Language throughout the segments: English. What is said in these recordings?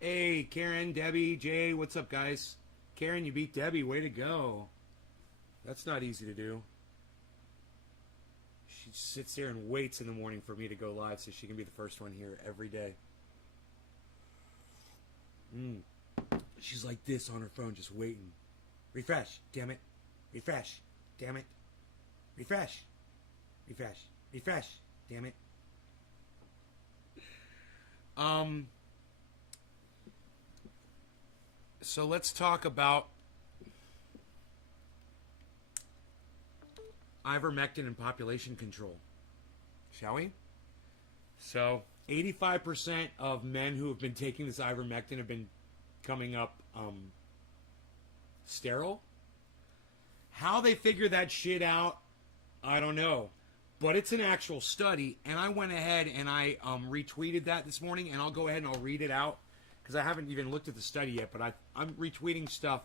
Hey, Karen, Debbie, Jay, what's up, guys? Karen, you beat Debbie. Way to go. That's not easy to do. She sits there and waits in the morning for me to go live so she can be the first one here every day. She's like this on her phone, just waiting. Refresh, damn it. Refresh, damn it. Refresh. Refresh. Refresh, damn it. So let's talk about ivermectin and population control, shall we? So 85% of men who have been taking this ivermectin have been coming up sterile. How they figure that shit out, I don't know. But it's an actual study, and I went ahead and I retweeted that this morning, and I'll go ahead and I'll read it out, because I haven't even looked at the study yet, but I'm retweeting stuff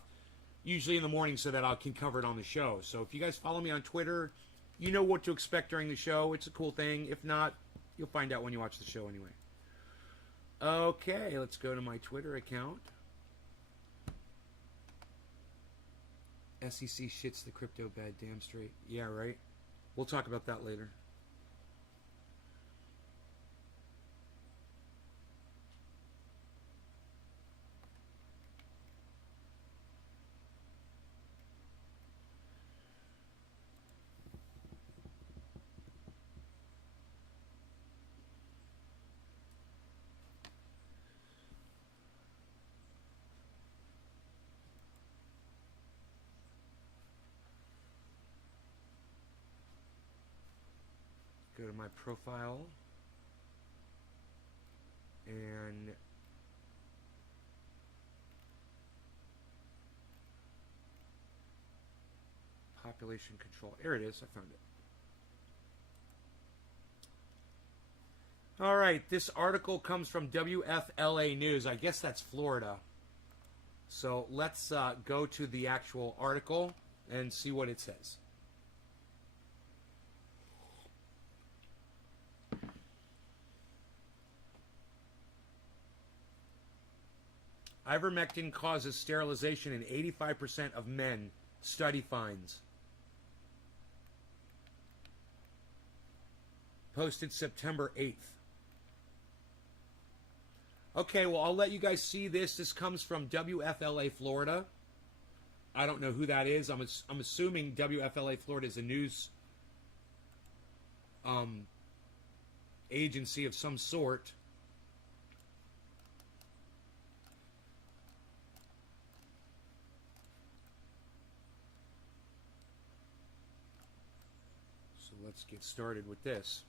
usually in the morning so that I can cover it on the show. So if you guys follow me on Twitter, you know what to expect during the show. It's a cool thing. If not, you'll find out when you watch the show anyway. Okay, let's go to my Twitter account. SEC shits the crypto bed, damn straight. Yeah, right? We'll talk about that later. Go to my profile and population control. There it is. I found it. All right. This article comes from WFLA News. I guess that's Florida. So let's go to the actual article and see what it says. Ivermectin causes sterilization in 85% of men, study finds. Posted September 8th. Okay, well, I'll let you guys see this. This comes from WFLA Florida. I don't know who that is. I'm assuming WFLA Florida is a news agency of some sort. Let's get started with this.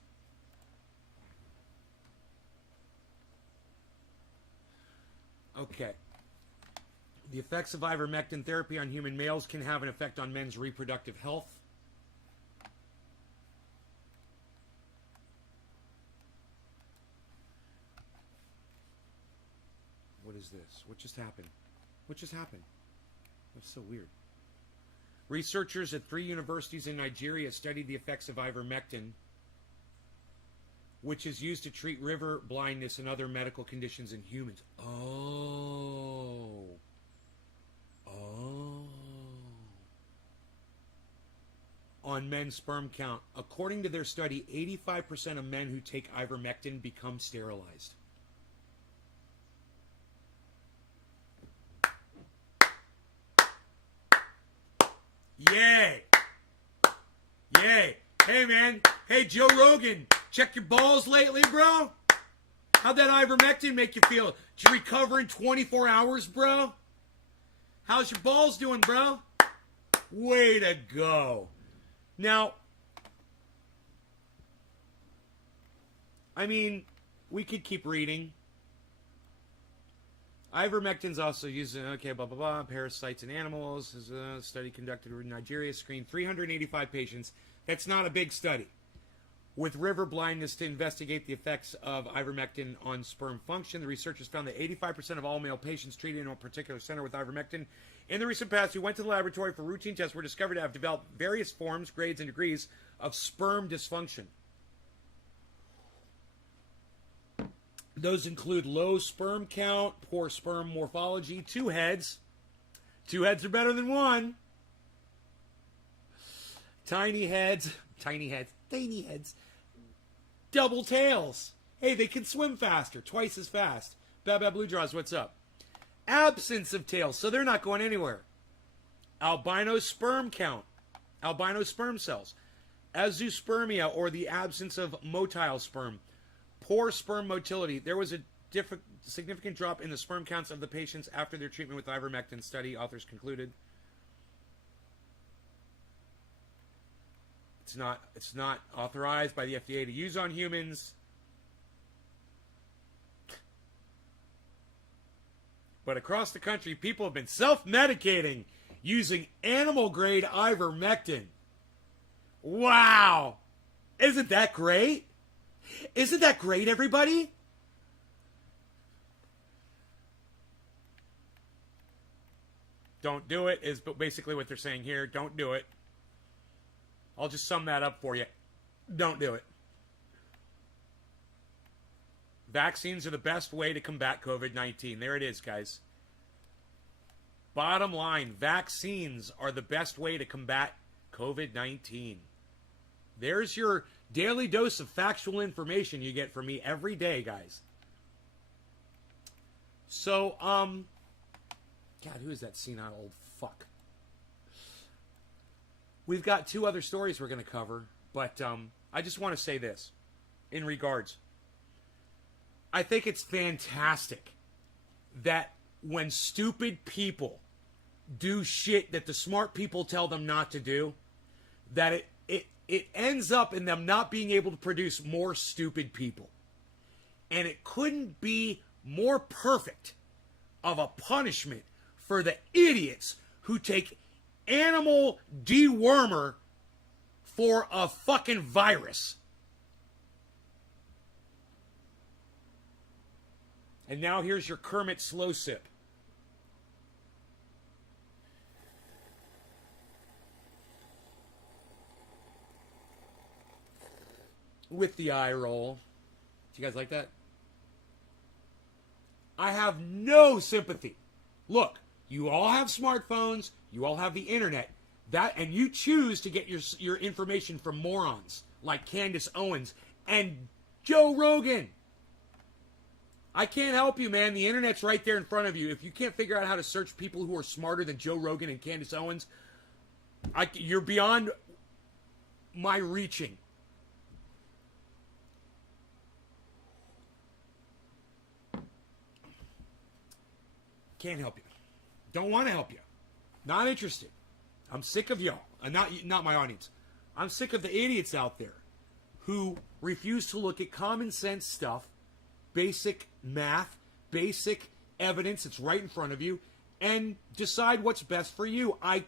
Okay. The effects of ivermectin therapy on human males can have an effect on men's reproductive health. What is this? What just happened? What just happened? That's so weird. Researchers at 3 universities in Nigeria studied the effects of ivermectin, which is used to treat river blindness and other medical conditions in humans. Oh. On men's sperm count. According to their study, 85% of men who take ivermectin become sterilized. Yay! Yay! Hey, man. Hey, Joe Rogan. Check your balls lately, bro? How'd that ivermectin make you feel? Did you recover in 24 hours, bro? How's your balls doing, bro? Way to go. Now, I mean, we could keep reading. Ivermectin's also used in, okay, blah, blah, blah, parasites in animals. This is a study conducted in Nigeria, screened 385 patients. That's not a big study. With river blindness to investigate the effects of ivermectin on sperm function, the researchers found that 85% of all male patients treated in a particular center with ivermectin in the recent past who went to the laboratory for routine tests were discovered to have developed various forms, grades, and degrees of sperm dysfunction. Those include low sperm count, poor sperm morphology, two heads. Two heads are better than one. Tiny heads, double tails. Hey, they can swim faster, twice as fast. Bad Blue Jaws, what's up? Absence of tails, so they're not going anywhere. Albino sperm count, albino sperm cells. Azoospermia, or the absence of motile sperm. Poor sperm motility. There was a significant drop in the sperm counts of the patients after their treatment with ivermectin study, authors concluded. It's not authorized by the FDA to use on humans. But across the country, people have been self-medicating using animal-grade ivermectin. Wow! Isn't that great? Isn't that great, everybody? Don't do it is basically what they're saying here. Don't do it. I'll just sum that up for you. Don't do it. Vaccines are the best way to combat COVID-19. There it is, guys. Bottom line, vaccines are the best way to combat COVID-19. There's your daily dose of factual information you get from me every day, guys. So, God, who is that senile old fuck? We've got two other stories we're going to cover, but I just want to say this in regards. I think it's fantastic that when stupid people do shit that the smart people tell them not to do, that it ends up in them not being able to produce more stupid people. And it couldn't be more perfect of a punishment for the idiots who take animal dewormer for a fucking virus. And now here's your Kermit slow sip. With the eye roll. Do you guys like that? I have no sympathy. Look, you all have smartphones, you all have the internet, and you choose to get your information from morons like Candace Owens and Joe Rogan. I can't help you, man. The internet's right there in front of you. If you can't figure out how to search people who are smarter than Joe Rogan and Candace Owens, you're beyond my reaching. Can't help you. Don't want to help you. Not interested. I'm sick of y'all. Not my audience. I'm sick of the idiots out there who refuse to look at common sense stuff, basic math, basic evidence that's right in front of you, and decide what's best for you. I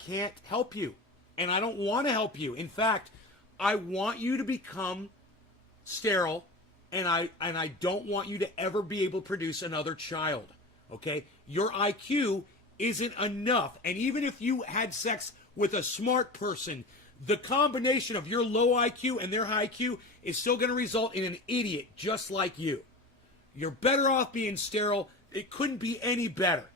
can't help you. And I don't want to help you. In fact, I want you to become sterile, and I don't want you to ever be able to produce another child. Okay? Your IQ isn't enough. And even if you had sex with a smart person, the combination of your low IQ and their high IQ is still going to result in an idiot just like you. You're better off being sterile. It couldn't be any better.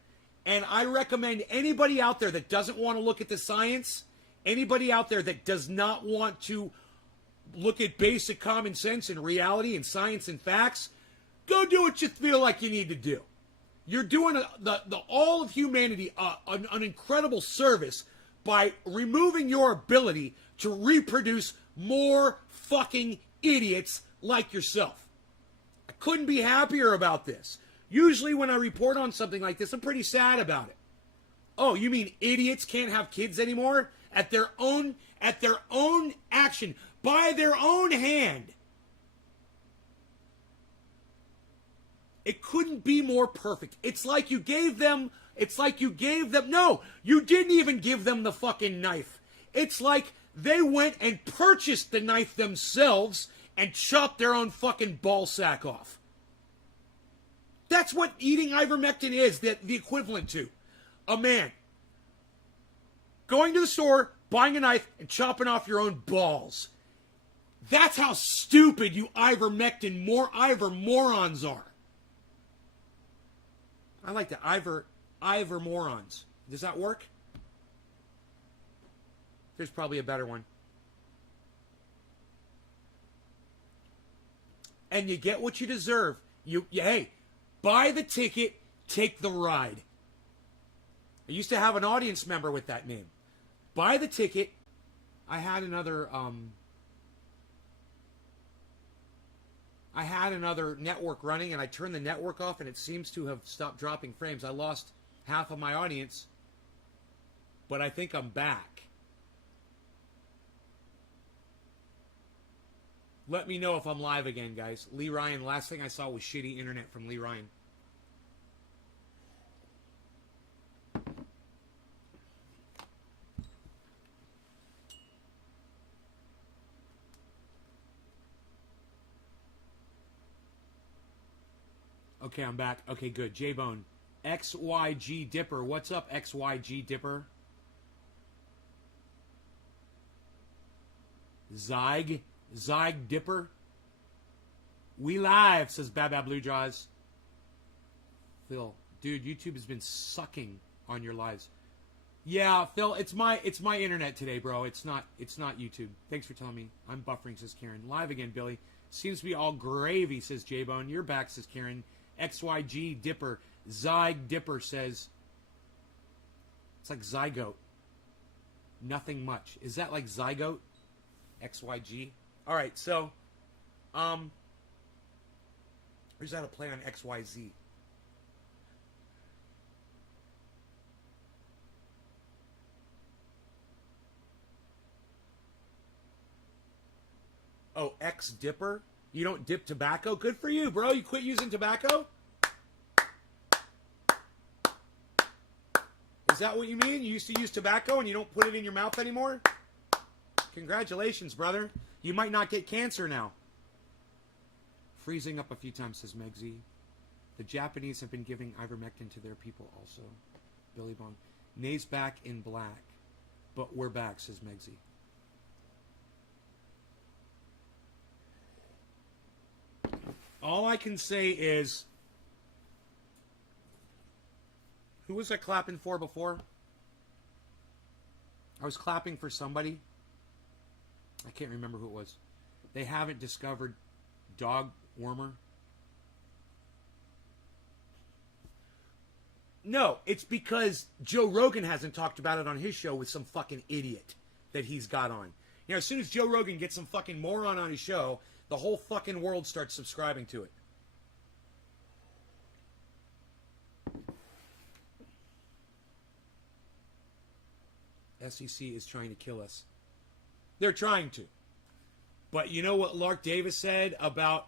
And I recommend anybody out there that doesn't want to look at the science, anybody out there that does not want to look at basic common sense and reality and science and facts, go do what you feel like you need to do. You're doing the all of humanity an incredible service by removing your ability to reproduce more fucking idiots like yourself. I couldn't be happier about this. Usually when I report on something like this, I'm pretty sad about it. Oh, you mean idiots can't have kids anymore? At their own action, by their own hand. It couldn't be more perfect. It's like you gave them, no, you didn't even give them the fucking knife. It's like they went and purchased the knife themselves and chopped their own fucking ball sack off. That's what eating ivermectin is, the equivalent to. A man going to the store, buying a knife, and chopping off your own balls. That's how stupid you ivermectin morons are. I like the Ivor morons. Does that work? There's probably a better one. And you get what you deserve. Hey, buy the ticket, take the ride. I used to have an audience member with that name. Buy the ticket. I had another network running, and I turned the network off, and it seems to have stopped dropping frames. I lost half of my audience, but I think I'm back. Let me know if I'm live again, guys. Lee Ryan, last thing I saw was shitty internet from Lee Ryan. Okay, I'm back. Okay, good. J-Bone. XYG Dipper. What's up, XYG Dipper? Zyg Dipper. We live, says Baba Blue Jaws. Phil, dude, YouTube has been sucking on your lives. Yeah, Phil, it's my internet today, bro. It's not YouTube. Thanks for telling me. I'm buffering, says Karen. Live again, Billy. Seems to be all gravy, says J-Bone. You're back, says Karen. XYG Dipper. Zyg Dipper says it's like zygote. Nothing much. Is that like zygote? XYG. All right, so or is that a play on XYZ? Oh, X Dipper? You don't dip tobacco? Good for you, bro. You quit using tobacco? Is that what you mean? You used to use tobacco and you don't put it in your mouth anymore? Congratulations, brother. You might not get cancer now. Freezing up a few times, says Megzy. The Japanese have been giving ivermectin to their people also. Billy Bong. Nay's back in black. But we're back, says Megzy. All I can say is, who was I clapping for before? I was clapping for somebody. I can't remember who it was. They haven't discovered dog warmer. No, it's because Joe Rogan hasn't talked about it on his show with some fucking idiot that he's got on. You know, as soon as Joe Rogan gets some fucking moron on his show, the whole fucking world starts subscribing to it. SEC is trying to kill us. They're trying to. But you know what Lark Davis said about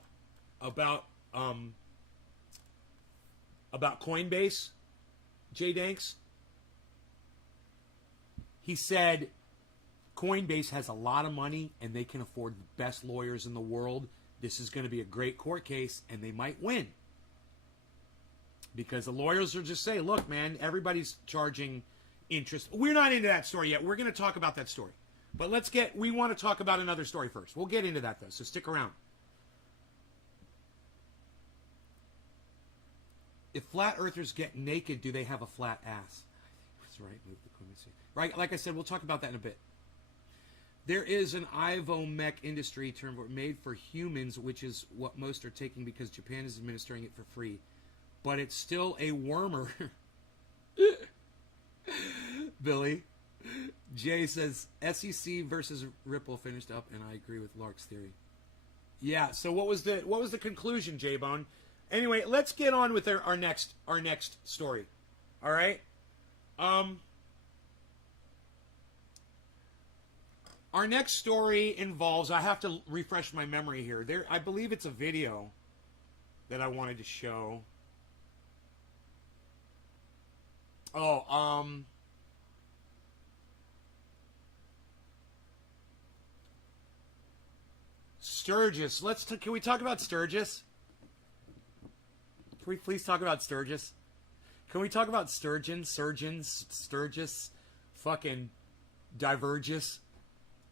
Coinbase, Jay Danks? He said Coinbase has a lot of money and they can afford the best lawyers in the world. This is going to be a great court case and they might win. Because the lawyers will just say, look, man, everybody's charging interest. We're not into that story yet. We're going to talk about that story. But we want to talk about another story first. We'll get into that, though, so stick around. If flat earthers get naked, do they have a flat ass? That's right. Move the clemency. Right, like I said, we'll talk about that in a bit. There is an Ivomec industry term made for humans, which is what most are taking because Japan is administering it for free. But it's still a wormer. Billy. Jay says SEC versus Ripple finished up, and I agree with Lark's theory. Yeah. So what was the conclusion, J-Bone? Anyway, let's get on with our next story. All right. Our next story involves. I have to refresh my memory here. I believe it's a video that I wanted to show. Oh, Sturgis. Can we talk about Sturgis? Can we please talk about Sturgis? Can we talk about surgeons, Sturgis, fucking Divergis,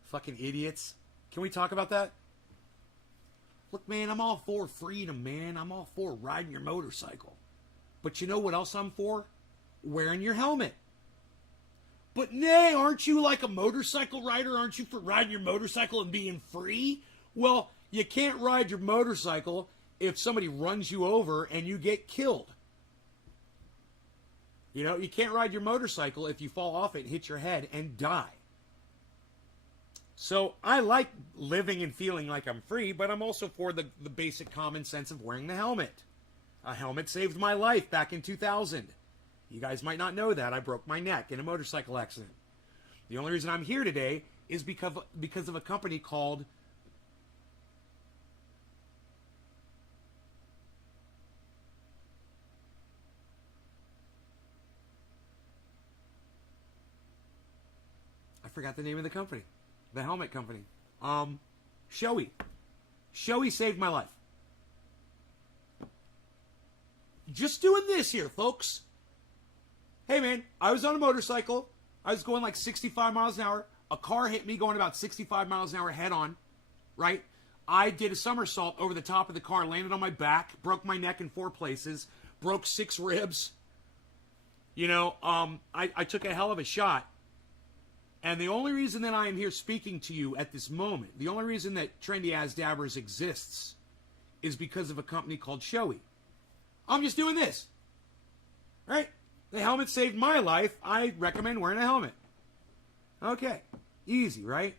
fucking idiots? Can we talk about that? Look, man, I'm all for freedom, man. I'm all for riding your motorcycle. But you know what else I'm for? Wearing your helmet. But nay, aren't you like a motorcycle rider? Aren't you for riding your motorcycle and being free? Well, you can't ride your motorcycle if somebody runs you over and you get killed. You know, you can't ride your motorcycle if you fall off it, hit your head, and die. So I like living and feeling like I'm free, but I'm also for the basic common sense of wearing the helmet. A helmet saved my life back in 2000. You guys might not know that. I broke my neck in a motorcycle accident. The only reason I'm here today is because of a company called I forgot the name of the company. The helmet company. Shoei. Shoei saved my life. Just doing this here, folks. Hey, man, I was on a motorcycle. I was going like 65 miles an hour. A car hit me going about 65 miles an hour head on, right? I did a somersault over the top of the car, landed on my back, broke my neck in 4 places, broke 6 ribs. You know, I took a hell of a shot. And the only reason that I am here speaking to you at this moment, the only reason that Trendy As Dabbers exists is because of a company called Shoei. I'm just doing this, right? The helmet saved my life. I recommend wearing a helmet. Okay. Easy, right?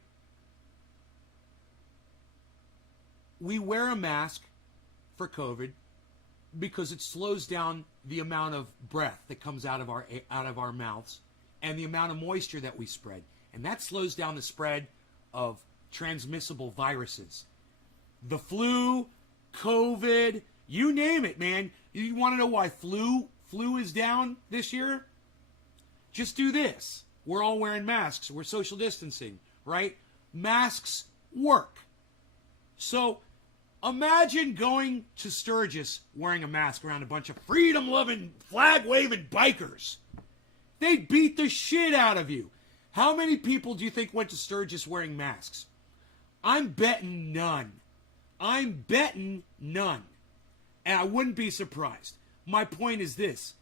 We wear a mask for COVID because it slows down the amount of breath that comes out of our mouths and the amount of moisture that we spread. And that slows down the spread of transmissible viruses. The flu, COVID, you name it, man. You want to know why flu is down this year? Just do this. We're all wearing masks. We're social distancing, right? Masks work. So imagine going to Sturgis wearing a mask around a bunch of freedom-loving, flag-waving bikers. They'd beat the shit out of you. How many people do you think went to Sturgis wearing masks? I'm betting none. I'm betting none. And I wouldn't be surprised. My point is this.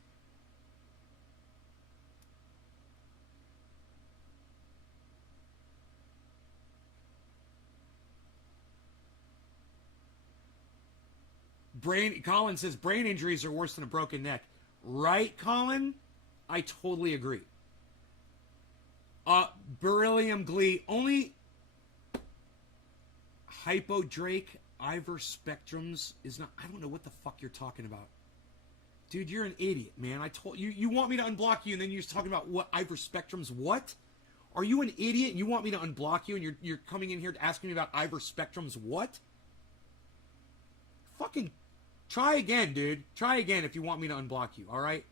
Colin says brain injuries are worse than a broken neck. Right, Colin? I totally agree. Beryllium Glee, only Hypodrake Iverspectrums is not. I don't know what the fuck you're talking about. Dude, you're an idiot, man. I told you. You want me to unblock you, and then you're just talking about what Iverspectrums? What? Are you an idiot? And you want me to unblock you, and you're coming in here asking me about Iverspectrums? What? Fucking try again, dude. Try again if you want me to unblock you. All right.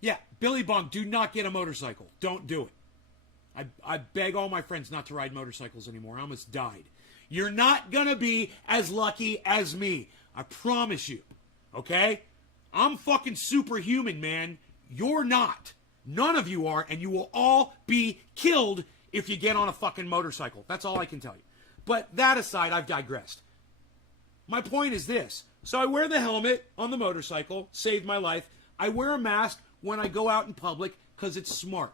Yeah, Billy Bong, do not get a motorcycle. Don't do it. I beg all my friends not to ride motorcycles anymore. I almost died. You're not going to be as lucky as me. I promise you. Okay? I'm fucking superhuman, man. You're not. None of you are, and you will all be killed if you get on a fucking motorcycle. That's all I can tell you. But that aside, I've digressed. My point is this. So I wear the helmet on the motorcycle, saved my life. I wear a mask when I go out in public because it's smart.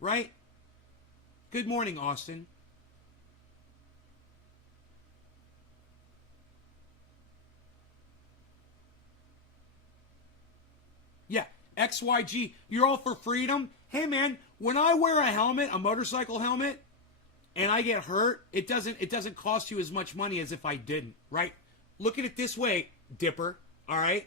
Right? Good morning, Austin. Yeah, XYG, you're all for freedom? Hey, man, when I wear a helmet, a motorcycle helmet, and I get hurt, it doesn't cost you as much money as if I didn't, right? Look at it this way, Dipper, all right?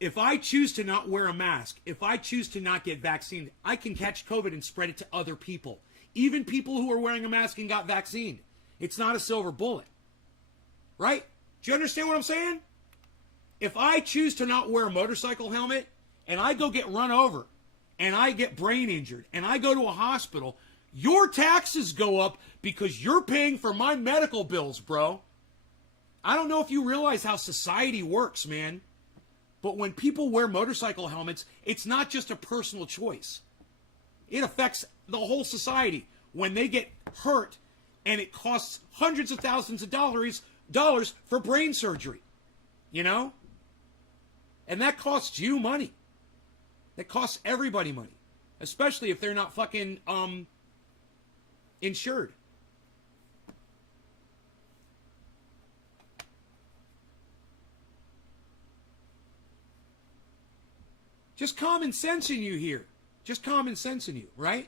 If I choose to not wear a mask, if I choose to not get vaccinated, I can catch COVID and spread it to other people. Even people who are wearing a mask and got vaccinated. It's not a silver bullet. Right? Do you understand what I'm saying? If I choose to not wear a motorcycle helmet and I go get run over and I get brain injured and I go to a hospital, your taxes go up because you're paying for my medical bills, bro. I don't know if you realize how society works, man. But when people wear motorcycle helmets, it's not just a personal choice. It affects the whole society. When they get hurt, and it costs hundreds of thousands of dollars for brain surgery. You know? And that costs you money. That costs everybody money. Especially if they're not fucking insured. Just common sense in you here. Just common sense in you, right?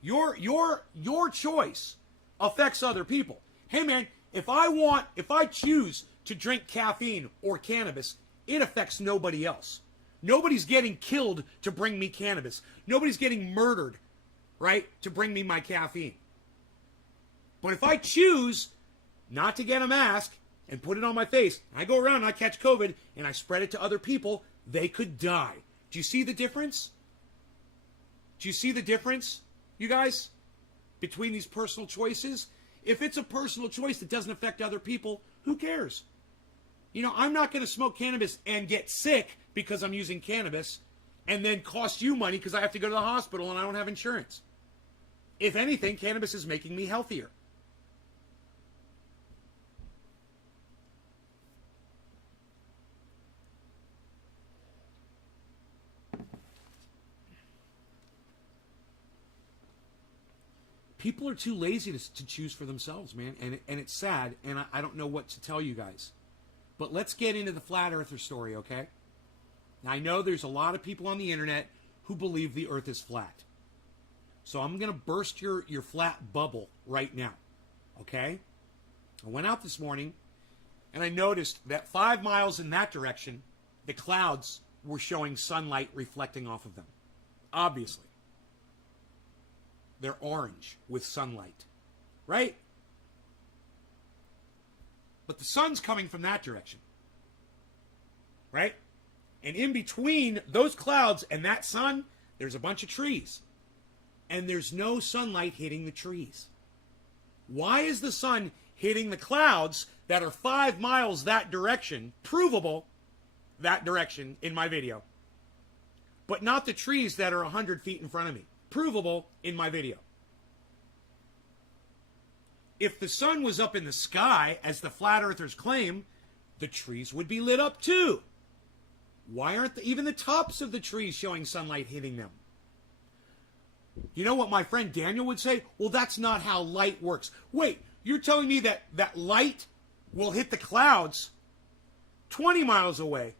Your choice affects other people. Hey man, if I choose to drink caffeine or cannabis, it affects nobody else. Nobody's getting killed to bring me cannabis. Nobody's getting murdered, right, to bring me my caffeine. But if I choose not to get a mask and put it on my face, I go around and I catch COVID and I spread it to other people, they could die. Do you see the difference? Do you see the difference, you guys, between these personal choices? If it's a personal choice that doesn't affect other people, who cares? You know, I'm not going to smoke cannabis and get sick because I'm using cannabis and then cost you money because I have to go to the hospital and I don't have insurance. If anything, cannabis is making me healthier. People are too lazy to choose for themselves, man. And it's sad, and I don't know what to tell you guys. But let's get into the flat earther story, okay? Now, I know there's a lot of people on the internet who believe the earth is flat. So I'm going to burst your flat bubble right now, okay? I went out this morning, and I noticed that 5 miles in that direction, the clouds were showing sunlight reflecting off of them. Obviously. They're orange with sunlight, right? But the sun's coming from that direction, right? And in between those clouds and that sun, there's a bunch of trees. And there's no sunlight hitting the trees. Why is the sun hitting the clouds that are 5 miles that direction, provable that direction in my video, but not the trees that are 100 feet in front of me? Provable in my video. If the sun was up in the sky, as the flat earthers claim, the trees would be lit up too. Why aren't even the tops of the trees showing sunlight hitting them? You know what my friend Daniel would say? Well, that's not how light works. Wait, you're telling me that light will hit the clouds 20 miles away,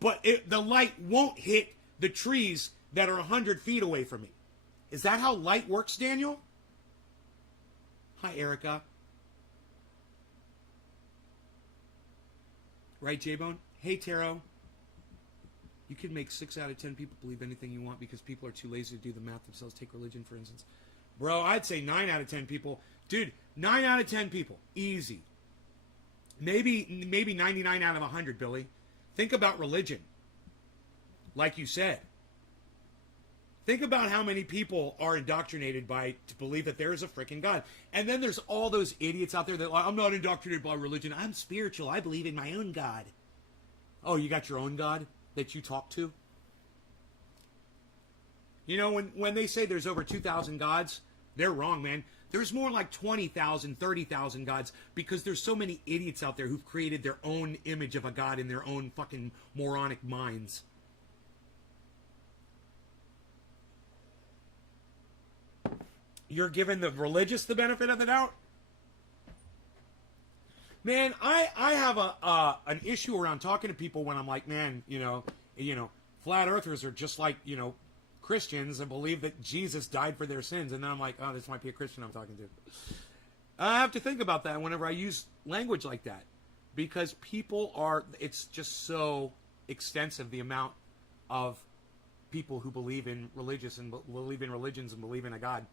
but the light won't hit the trees that are 100 feet away from me. Is that how light works, Daniel? Hi, Erica. Right, J-Bone? Hey, Taro. You can make 6 out of 10 people believe anything you want because people are too lazy to do the math themselves. Take religion, for instance. Bro, I'd say 9 out of 10 people. Dude, 9 out of 10 people. Easy. Maybe 99 out of 100, Billy. Think about religion. Like you said. Think about how many people are indoctrinated to believe that there is a freaking God. And then there's all those idiots out there that are like, I'm not indoctrinated by religion. I'm spiritual. I believe in my own God. Oh, you got your own God that you talk to? You know, when they say there's over 2,000 gods, they're wrong, man. There's more like 20,000, 30,000 gods because there's so many idiots out there who've created their own image of a God in their own fucking moronic minds. You're giving the religious the benefit of the doubt? Man, I have an issue around talking to people when I'm like, man, you know, flat earthers are just like, Christians and believe that Jesus died for their sins. And then I'm like, oh, this might be a Christian I'm talking to. I have to think about that whenever I use language like that. Because it's just so extensive, the amount of people who believe in religions and believe in a God.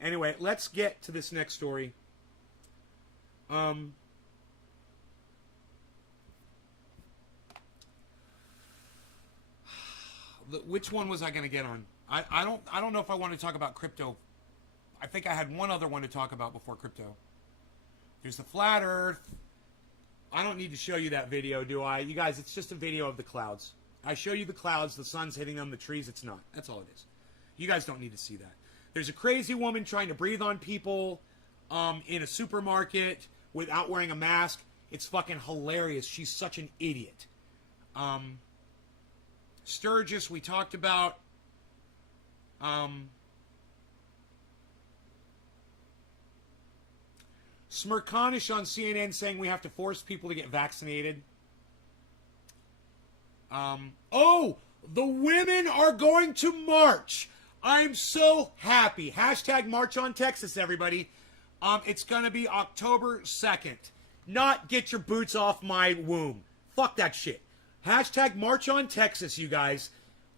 Anyway, let's get to this next story. Which one was I going to get on? I don't know if I want to talk about crypto. I think I had one other one to talk about before crypto. There's the flat Earth. I don't need to show you that video, do I? You guys, it's just a video of the clouds. I show you the clouds, the sun's hitting them, the trees. It's not. That's all it is. You guys don't need to see that. There's a crazy woman trying to breathe on people in a supermarket without wearing a mask. It's fucking hilarious. She's such an idiot. Sturgis, we talked about. Smirkanish on CNN saying we have to force people to get vaccinated. Oh, the women are going to march. I'm so happy. Hashtag March on Texas, everybody. It's going to be October 2nd. Not get your boots off my womb. Fuck that shit. Hashtag March on Texas, you guys.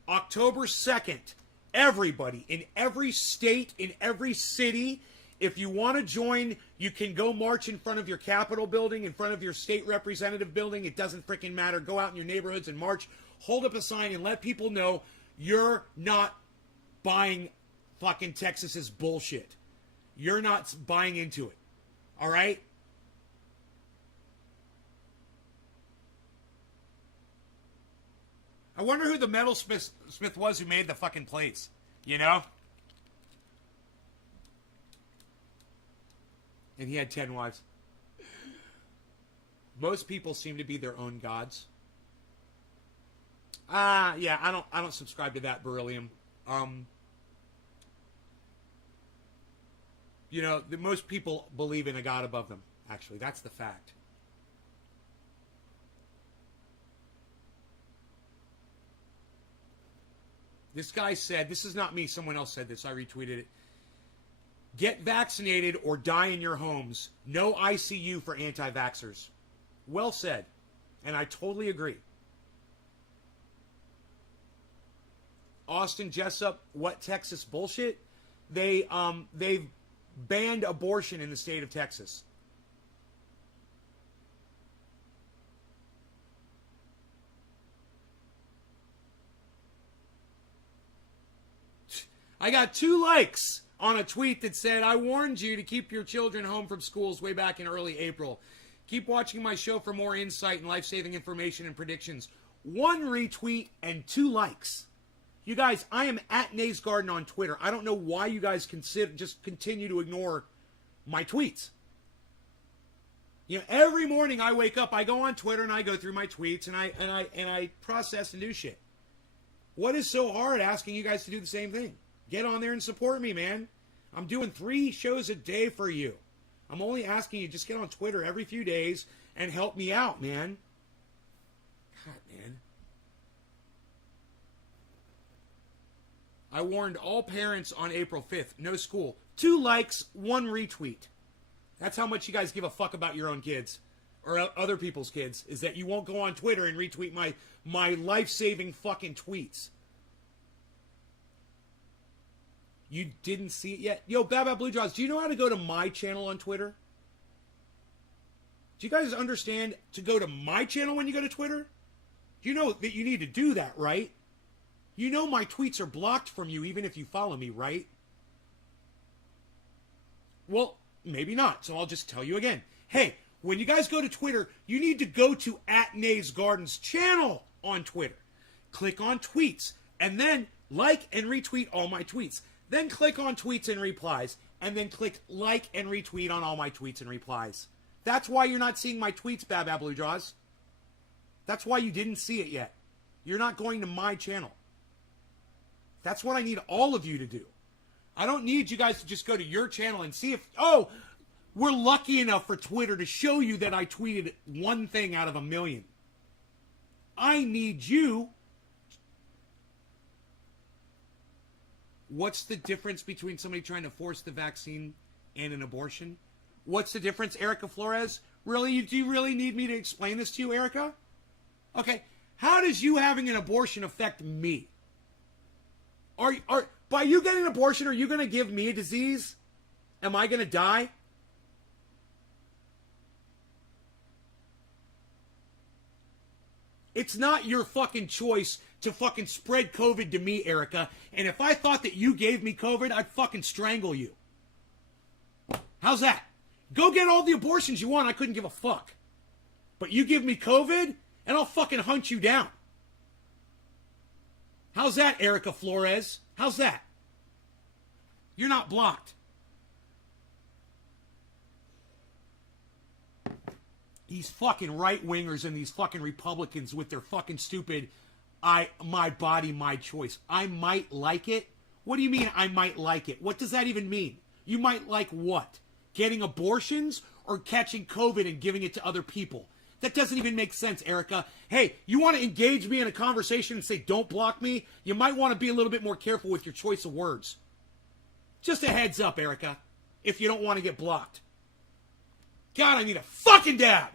October 2nd. Everybody in every state, in every city, if you want to join, you can go march in front of your Capitol building, in front of your state representative building. It doesn't freaking matter. Go out in your neighborhoods and march. Hold up a sign and let people know you're not buying fucking Texas's bullshit. You're not buying into it. All right? I wonder who the metalsmith was who made the fucking plates. You know? And he had 10 wives. Most people seem to be their own gods. Yeah, I don't subscribe to that beryllium. You know, most people believe in a god above them. Actually, that's the fact. This guy said, this is not me, someone else said this, I retweeted it. Get vaccinated or die in your homes. No ICU for anti-vaxxers. Well said. And I totally agree. Austin Jessup, what Texas bullshit? They've banned abortion in the state of Texas. I got 2 likes on a tweet that said, I warned you to keep your children home from schools way back in early April. Keep watching my show for more insight and life-saving information and predictions. 1 retweet and 2 likes. You guys, I am at Nays Garden on Twitter. I don't know why you guys just continue to ignore my tweets. You know, every morning I wake up, I go on Twitter and I go through my tweets and I process and do shit. What is so hard asking you guys to do the same thing? Get on there and support me, man. I'm doing 3 shows a day for you. I'm only asking you just get on Twitter every few days and help me out, man. God, man. I warned all parents on April 5th. No school. 2 likes, 1 retweet. That's how much you guys give a fuck about your own kids. Or other people's kids. Is that you won't go on Twitter and retweet my life-saving fucking tweets. You didn't see it yet? Yo, Baba Blue Jaws, do you know how to go to my channel on Twitter? Do you guys understand to go to my channel when you go to Twitter? You know that you need to do that, right? You know my tweets are blocked from you even if you follow me, right? Well, maybe not, so I'll just tell you again. Hey, when you guys go to Twitter, you need to go to @NaysGardens channel on Twitter. Click on tweets, and then like and retweet all my tweets. Then click on tweets and replies, and then click like and retweet on all my tweets and replies. That's why you're not seeing my tweets, Bab Blue Jaws. That's why you didn't see it yet. You're not going to my channel. That's what I need all of you to do. I don't need you guys to just go to your channel and see if, oh, we're lucky enough for Twitter to show you that I tweeted 1 thing out of 1 million. I need you. What's the difference between somebody trying to force the vaccine and an abortion? What's the difference, Erica Flores? Really? Do you really need me to explain this to you, Erica? Okay. How does you having an abortion affect me? By you getting an abortion, are you going to give me a disease? Am I going to die? It's not your fucking choice to fucking spread COVID to me, Erica. And if I thought that you gave me COVID, I'd fucking strangle you. How's that? Go get all the abortions you want. I couldn't give a fuck. But you give me COVID, and I'll fucking hunt you down. How's that, Erica Flores? How's that? You're not blocked. These fucking right-wingers and these fucking Republicans with their fucking stupid, my body, my choice. I might like it? What do you mean I might like it? What does that even mean? You might like what? Getting abortions or catching COVID and giving it to other people? That doesn't even make sense, Erica. Hey, you want to engage me in a conversation and say don't block me? You might want to be a little bit more careful with your choice of words. Just a heads up, Erica, if you don't want to get blocked. God, I need a fucking dab.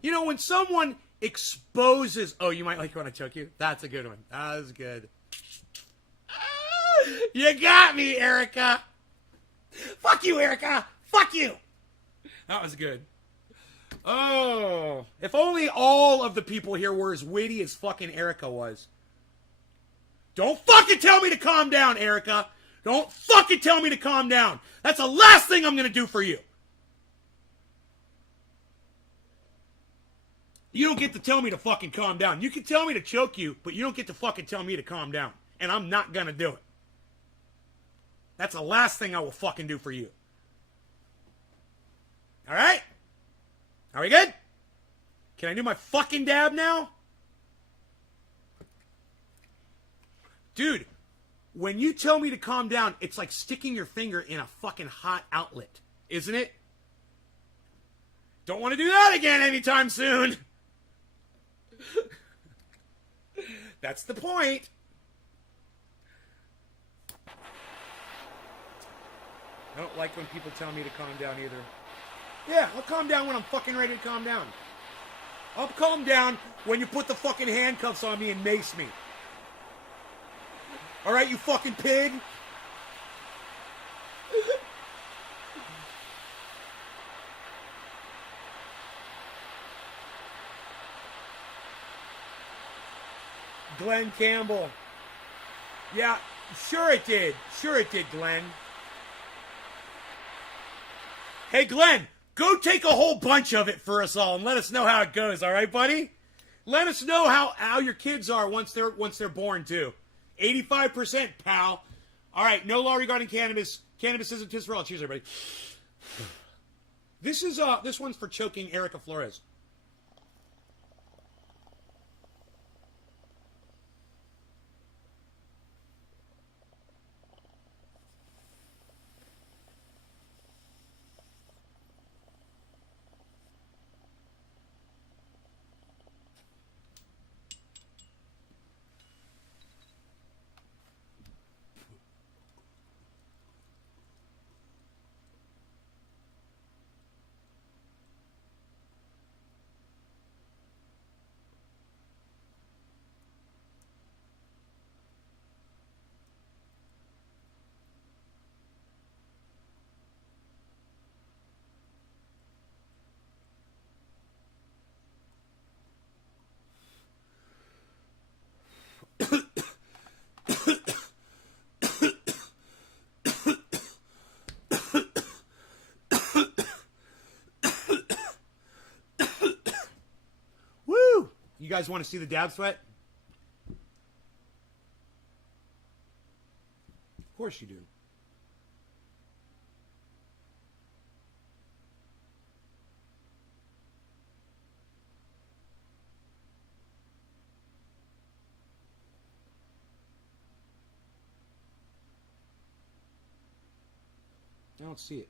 When someone exposes... Oh, you might like when I choke you? That's a good one. That was good. You got me, Erica. Fuck you, Erica. Fuck you. That was good. Oh, if only all of the people here were as witty as fucking Erica was. Don't fucking tell me to calm down, Erica. Don't fucking tell me to calm down. That's the last thing I'm going to do for you. You don't get to tell me to fucking calm down. You can tell me to choke you, but you don't get to fucking tell me to calm down. And I'm not going to do it. That's the last thing I will fucking do for you. All right? Are we good? Can I do my fucking dab now? Dude, when you tell me to calm down, it's like sticking your finger in a fucking hot outlet, isn't it? Don't want to do that again anytime soon. That's the point. I don't like when people tell me to calm down either. Yeah, I'll calm down when I'm fucking ready to calm down. I'll calm down when you put the fucking handcuffs on me and mace me. Alright, you fucking pig? Glenn Campbell. Yeah, sure it did. Sure it did, Glenn. Hey, Glenn, go take a whole bunch of it for us all and let us know how it goes, all right, buddy? Let us know how your kids are once they're born, too. 85%, pal. All right, no law regarding cannabis. Cannabis isn't just for all. Cheers, everybody. This one's for choking Erica Flores. Woo! You guys want to see the dab sweat? Of course you do. I don't see it.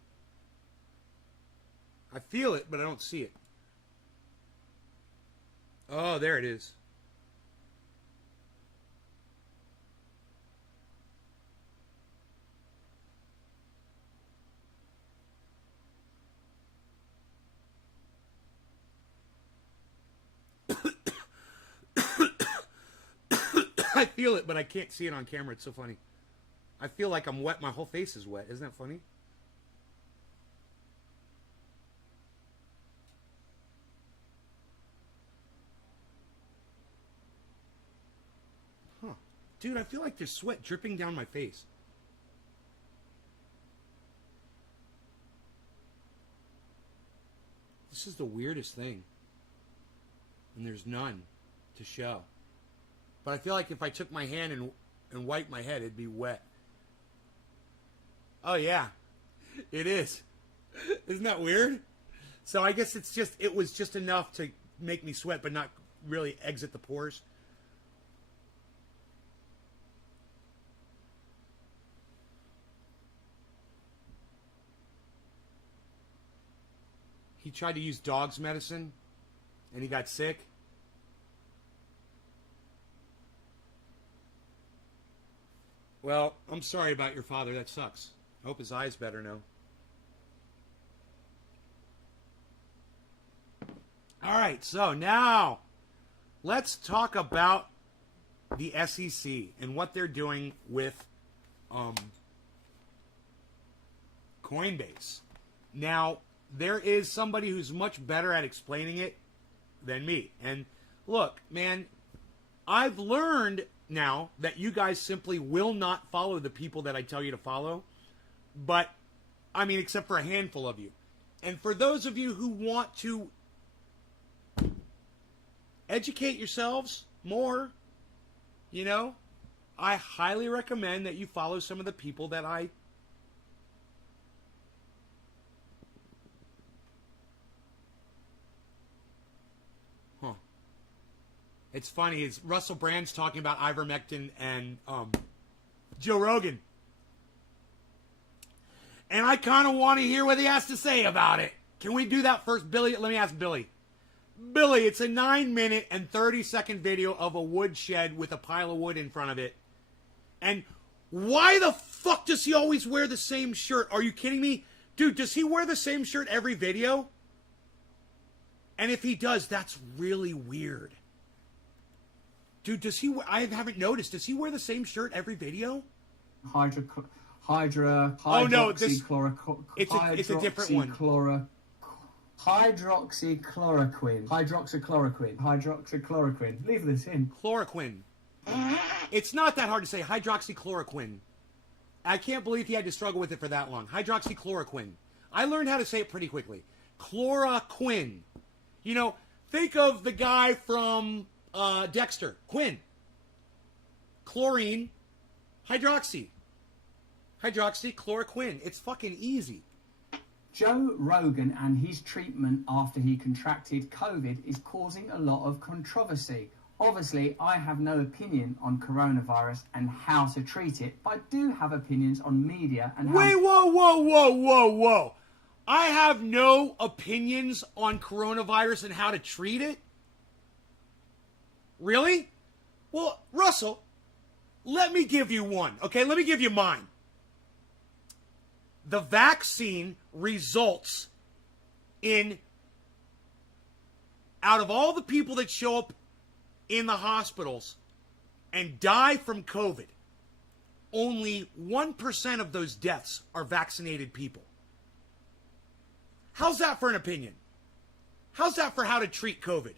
I feel it, but I don't see it. Oh, there it is. I feel it, but I can't see it on camera. It's so funny. I feel like I'm wet. My whole face is wet. Isn't that funny? Huh. Dude, I feel like there's sweat dripping down my face. This is the weirdest thing. And there's none to show. But I feel like if I took my hand and and wipe my head, it'd be wet. Oh, yeah. It is. Isn't that weird? So I guess it was just enough to make me sweat, but not really exit the pores. He tried to use dog's medicine, and he got sick. Well, I'm sorry about your father. That sucks. I hope his eye's better now. All right, so now let's talk about the SEC and what they're doing with Coinbase. Now, there is somebody who's much better at explaining it than me. And look, man, I've learned now that you guys simply will not follow the people that I tell you to follow. But, I mean, except for a handful of you. And for those of you who want to educate yourselves more, you know, I highly recommend that you follow some of the people that I It's funny, is Russell Brand's talking about Ivermectin and Joe Rogan. And I kind of want to hear what he has to say about it. Can we do that first, Billy? Let me ask Billy. Billy, it's a 9-minute and 30-second video of a woodshed with a pile of wood in front of it. And why the fuck does he always wear the same shirt? Are you kidding me? Dude, does he wear the same shirt every video? And if he does, that's really weird. Dude, does he? I haven't noticed. Does he wear the same shirt every video? Oh no, it's a different one. Hydroxychloroquine. Leave this in. Chloroquine. It's not that hard to say. Hydroxychloroquine. I can't believe he had to struggle with it for that long. Hydroxychloroquine. I learned how to say it pretty quickly. Chloroquine. You know, think of the guy from Dexter. Quinn. Chlorine. Hydroxychloroquine. It's fucking easy. Joe Rogan and his treatment after he contracted COVID is causing a lot of controversy. Obviously, I have no opinion on coronavirus and how to treat it, but I do have opinions on media and how... Wait, whoa. I have no opinions on coronavirus and how to treat it? Really? Well, Russell, let me give you one, okay? Let me give you mine. The vaccine results in, out of all the people that show up in the hospitals and die from COVID, only 1% of those deaths are vaccinated people. How's that for an opinion? How's that for how to treat COVID?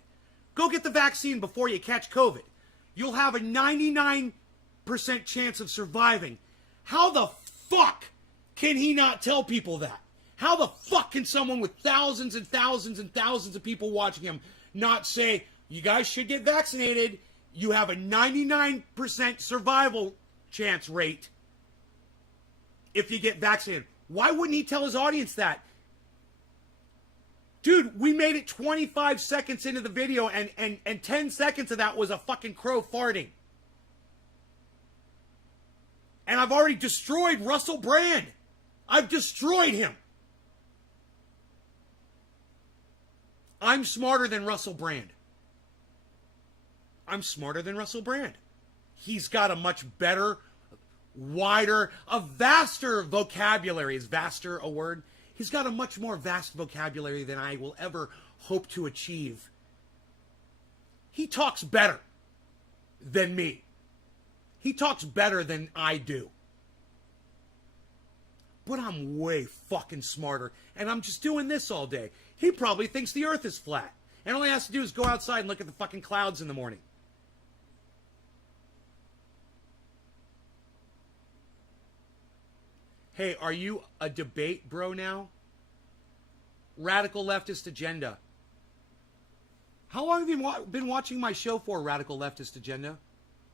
Go get the vaccine before you catch COVID. You'll have a 99% chance of surviving. How the fuck can he not tell people that? How the fuck can someone with thousands and thousands and thousands of people watching him not say, you guys should get vaccinated, you have a 99% survival chance rate if you get vaccinated? Why wouldn't he tell his audience that? Dude, we made it 25 seconds into the video and 10 seconds of that was a fucking crow farting. And I've already destroyed Russell Brand. I've destroyed him. I'm smarter than Russell Brand. I'm smarter than Russell Brand. He's got a much better, wider, a vaster vocabulary. Is vaster a word? He's got a much more vast vocabulary than I will ever hope to achieve. He talks better than me. He talks better than I do. But I'm way fucking smarter, and I'm just doing this all day. He probably thinks the earth is flat, and all he has to do is go outside and look at the fucking clouds in the morning. Hey, are you a debate bro now? Radical Leftist Agenda. How long have you been watching my show for, Radical Leftist Agenda?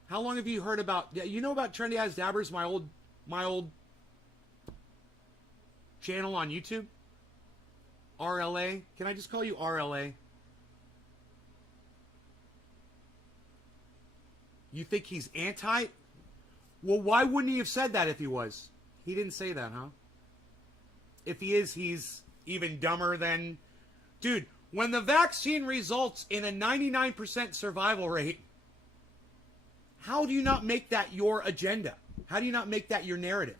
How long have you heard about? You know about Trendy Eyes Dabbers, my old channel on YouTube? RLA. Can I just call you RLA? You think he's anti? Well, why wouldn't he have said that if he was? He didn't say that, huh? If he is, he's even dumber than... Dude, when the vaccine results in a 99% survival rate, how do you not make that your agenda? How do you not make that your narrative?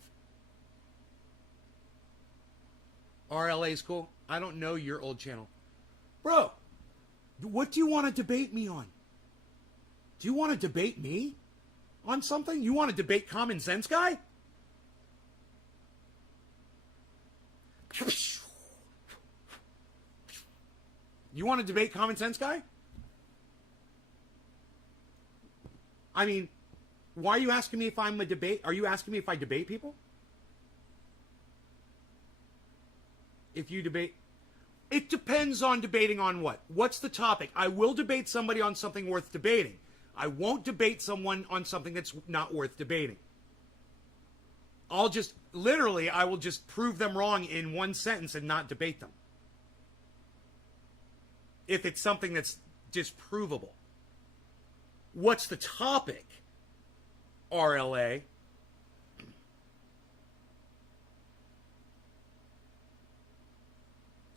RLA is cool. I don't know your old channel. Bro, what do you want to debate me on? Do you want to debate me on something? You want to debate Common Sense Guy? You want to debate Common Sense Guy? I mean, why are you asking me if I'm a debate? Are you asking me if I debate people? If you debate... It depends on debating on what. What's the topic? I will debate somebody on something worth debating. I won't debate someone on something that's not worth debating. I'll just... Literally, I will just prove them wrong in one sentence and not debate them. If it's something that's disprovable. What's the topic? RLA.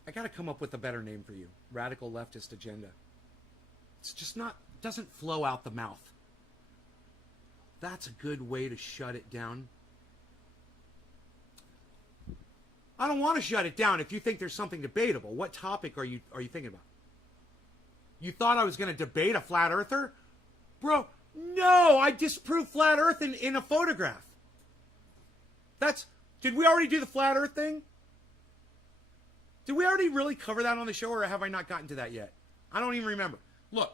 I gotta come up with a better name for you. Radical leftist agenda. It's just not, doesn't flow out the mouth. That's a good way to shut it down. I don't want to shut it down if you think there's something debatable. What topic are you thinking about? You thought I was going to debate a flat earther? Bro, no, I disproved flat earth in a photograph. Did we already do the flat earth thing? Did we already really cover that on the show, or have I not gotten to that yet? I don't even remember. Look,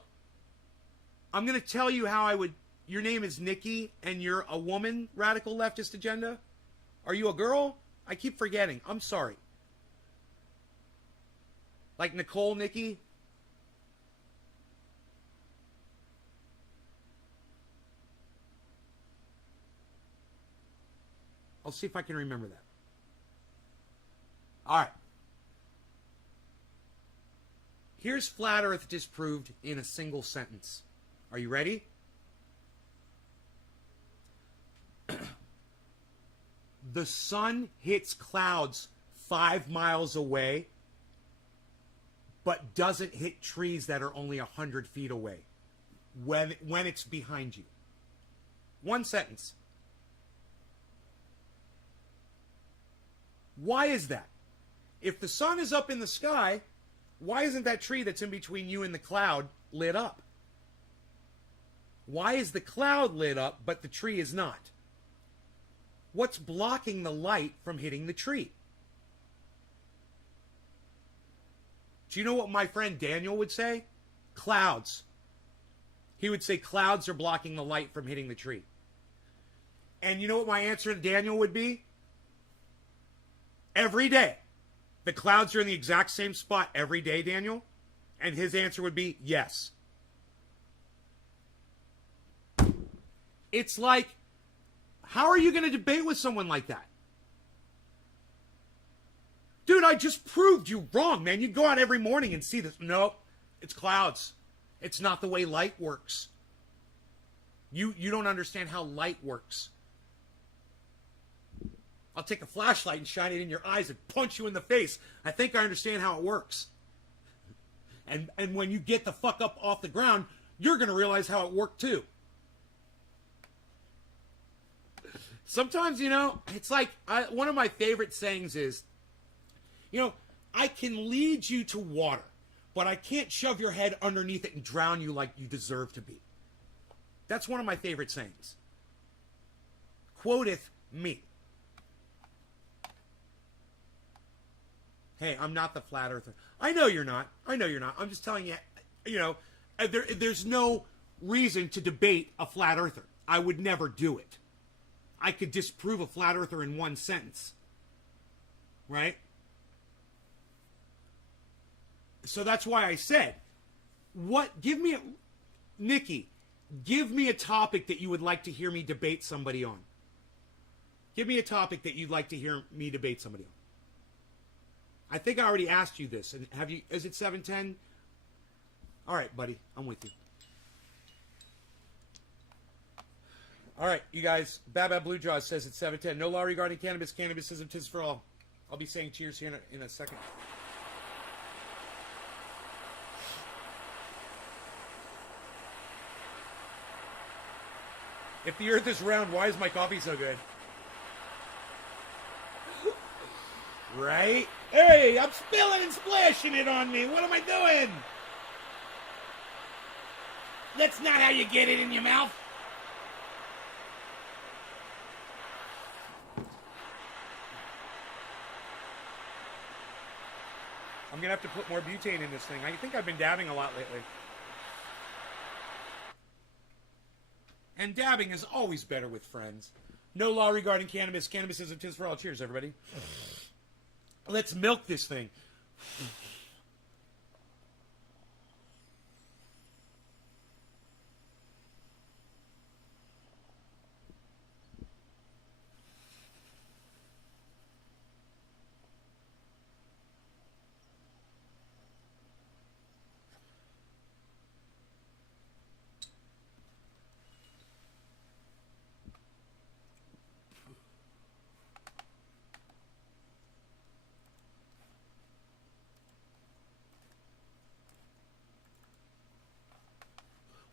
I'm going to tell you how I would... Your name is Nikki, and you're a woman, radical leftist agenda? Are you a girl? I keep forgetting. I'm sorry. Like Nicole, Nikki? I'll see if I can remember that. All right. Here's flat earth disproved in a single sentence. Are you ready? The sun hits clouds 5 miles away, but doesn't hit trees that are only 100 feet away when it's behind you. One sentence. Why is that? If the sun is up in the sky, why isn't that tree that's in between you and the cloud lit up? Why is the cloud lit up, but the tree is not? What's blocking the light from hitting the tree? Do you know what my friend Daniel would say? Clouds. He would say clouds are blocking the light from hitting the tree. And you know what my answer to Daniel would be? Every day. The clouds are in the exact same spot every day, Daniel? And his answer would be yes. It's like, how are you going to debate with someone like that? Dude, I just proved you wrong, man. You go out every morning and see this. Nope, it's clouds. It's not the way light works. You don't understand how light works. I'll take a flashlight and shine it in your eyes and punch you in the face. I think I understand how it works. And when you get the fuck up off the ground, you're going to realize how it worked too. Sometimes, it's like, one of my favorite sayings is, I can lead you to water, but I can't shove your head underneath it and drown you like you deserve to be. That's one of my favorite sayings. Quoteth me. Hey, I'm not the flat earther. I know you're not. I'm just telling you, there's no reason to debate a flat earther. I would never do it. I could disprove a flat earther in one sentence. Right? So that's why I said, Nikki, Give me a topic that you would like to hear me debate somebody on. Give me a topic that you'd like to hear me debate somebody on. I think I already asked you this. And have you? Is it 7:10? All right, buddy. I'm with you. All right, you guys. Baba Blue Jaw says it's 7:10. No law regarding cannabis. Cannabisism, tis for all. I'll be saying cheers here in a second. If the earth is round, why is my coffee so good? Right? Hey, I'm spilling and splashing it on me. What am I doing? That's not how you get it in your mouth. I'm going to have to put more butane in this thing. I think I've been dabbing a lot lately. And dabbing is always better with friends. No law regarding cannabis. Cannabisism, tis for all. Cheers, everybody. Let's milk this thing.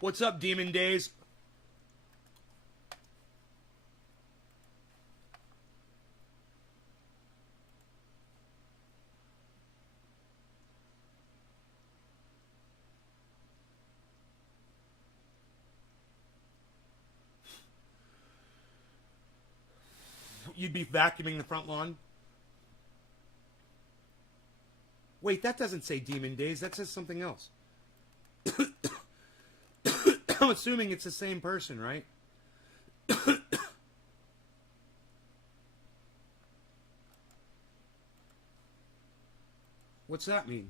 What's up, Demon Days? You'd be vacuuming the front lawn? Wait, that doesn't say Demon Days. That says something else. I'm assuming it's the same person, right? What's that mean?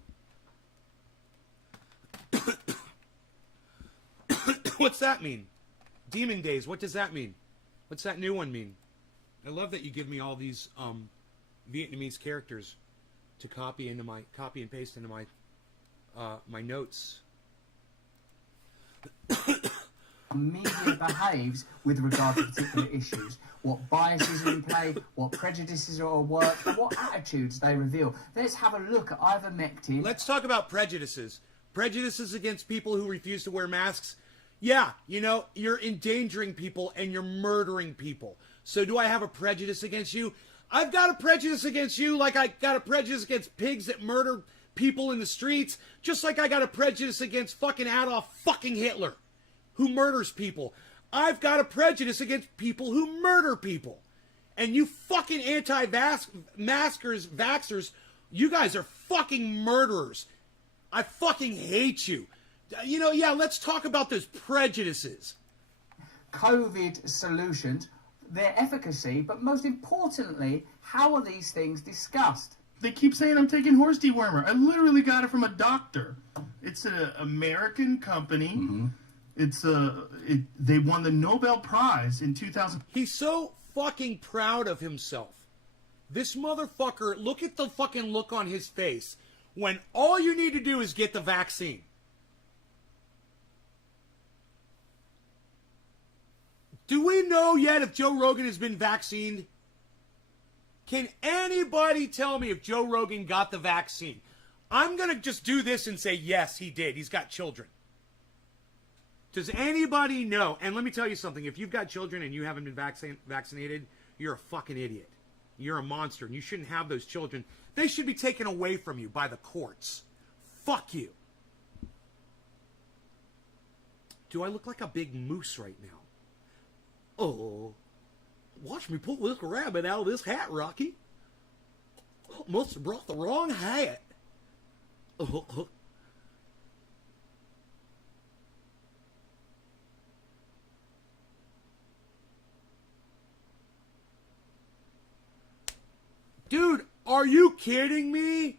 What's that mean? Demon Days, what does that mean? What's that new one mean? I love that you give me all these Vietnamese characters to copy and paste into my my notes. Media behaves with regard to particular issues, what biases are in play, what prejudices are at work, and what attitudes they reveal. Let's have a look at ivermectin. Let's talk about prejudices. Prejudices against people who refuse to wear masks. Yeah, you know, you're endangering people and you're murdering people. So do I have a prejudice against you? I've got a prejudice against you like I got a prejudice against pigs that murder people in the streets, just like I got a prejudice against fucking Adolf fucking Hitler, who murders people. I've got a prejudice against people who murder people. And you fucking anti-maskers, vaxxers, you guys are fucking murderers. I fucking hate you. You know, yeah, let's talk about those prejudices. COVID solutions, their efficacy, but most importantly, how are these things discussed? They keep saying I'm taking horse dewormer. I literally got it from a doctor. It's an American company. Mm-hmm. They won the Nobel Prize in 2000. He's so fucking proud of himself. This motherfucker, look at the fucking look on his face when all you need to do is get the vaccine. Do we know yet if Joe Rogan has been vaccinated? Can anybody tell me if Joe Rogan got the vaccine? I'm going to just do this and say, yes, he did. He's got children. Does anybody know? And let me tell you something. If you've got children and you haven't been vaccinated, you're a fucking idiot. You're a monster, and you shouldn't have those children. They should be taken away from you by the courts. Fuck you. Do I look like a big moose right now? Oh, watch me pull this rabbit out of this hat, Rocky. Must have brought the wrong hat. Oh. Dude, are you kidding me?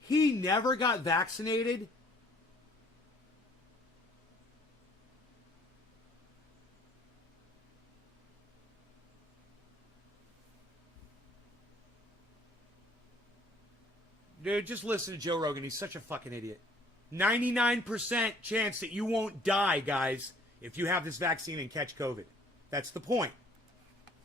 He never got vaccinated? Dude, just listen to Joe Rogan. He's such a fucking idiot. 99% chance that you won't die, guys, if you have this vaccine and catch COVID. That's the point.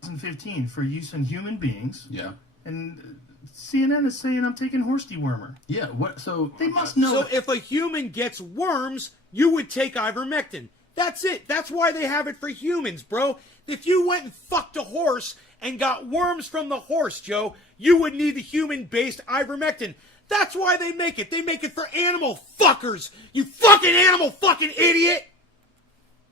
2015 for use in human beings. Yeah. And CNN is saying I'm taking horse dewormer. Yeah. What? So They must know. So if a human gets worms, you would take ivermectin. That's it. That's why they have it for humans, bro. If you went and fucked a horse and got worms from the horse, Joe, you would need the human-based ivermectin. That's why they make it. They make it for animal fuckers. You fucking animal fucking idiot.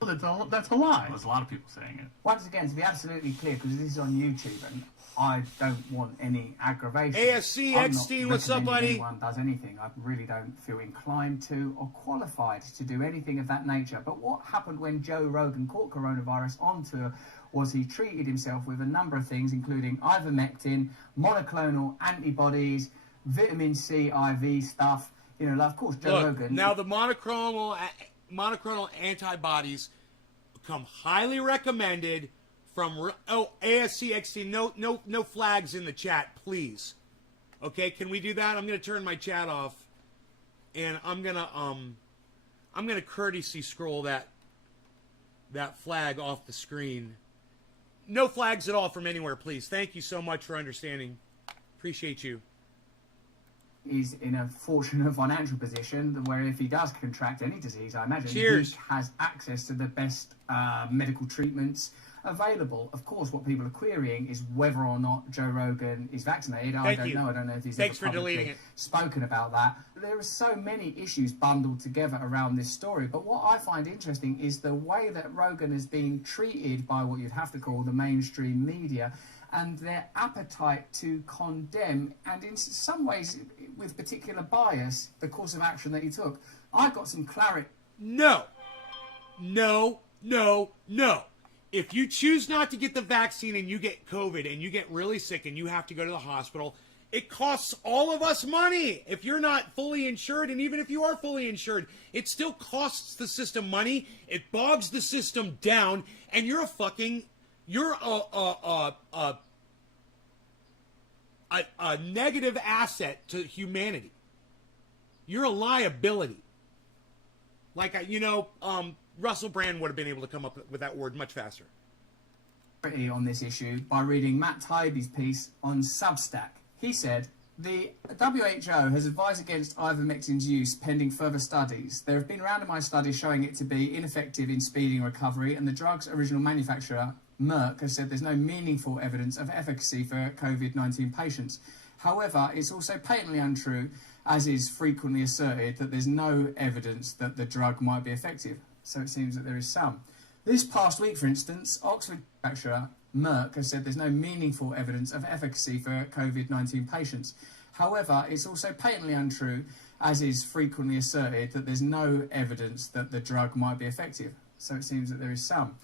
That's a lie. There's a lot of people saying it. Once again, to be absolutely clear, because this is on YouTube and I don't want any aggravation. ASC, I'm Eckstein, not what's up, recommending buddy? anyone does anything. I really don't feel inclined to or qualified to do anything of that nature. But what happened when Joe Rogan caught coronavirus on tour was he treated himself with a number of things, including ivermectin, monoclonal antibodies, vitamin C IV stuff. You know, like, of course, Joe Rogan. Now the monoclonal antibodies come highly recommended from ASC Eckstein. No flags in the chat, please. Okay, can we do that? I'm gonna turn my chat off, and I'm gonna courtesy scroll that flag off the screen. No flags at all from anywhere, please. Thank you so much for understanding. Appreciate you. Is in a fortunate financial position where if he does contract any disease, I imagine Cheers. he has access to the best medical treatments available. Of course, what people are querying is whether or not Joe Rogan is vaccinated. I don't know. I don't know if he's Thanks ever for deleting publicly it. spoken about that. There are so many issues bundled together around this story. But what I find interesting is the way that Rogan is being treated by what you'd have to call the mainstream media, and their appetite to condemn, and in some ways with particular bias, the course of action that he took. I got some clarity. No. If you choose not to get the vaccine and you get COVID and you get really sick and you have to go to the hospital, it costs all of us money if you're not fully insured. And even if you are fully insured, it still costs the system money. It bogs the system down, and you're a negative asset to humanity. You're a liability. Like, Russell Brand would have been able to come up with that word much faster. On this issue by reading Matt Taibbi's piece on Substack. He said, the WHO has advised against ivermectin's use pending further studies. There have been randomized studies showing it to be ineffective in speeding recovery, and the drug's original manufacturer, Merck, has said there's no meaningful evidence of efficacy for COVID-19 patients. However, it's also patently untrue, as is frequently asserted, that there's no evidence that the drug might be effective. So it seems that there is some. This past week, for instance, Oxford manufacturer Merck has said there's no meaningful evidence of efficacy for COVID-19 patients. However, it's also patently untrue, as is frequently asserted, that there's no evidence that the drug might be effective. So it seems that there is some.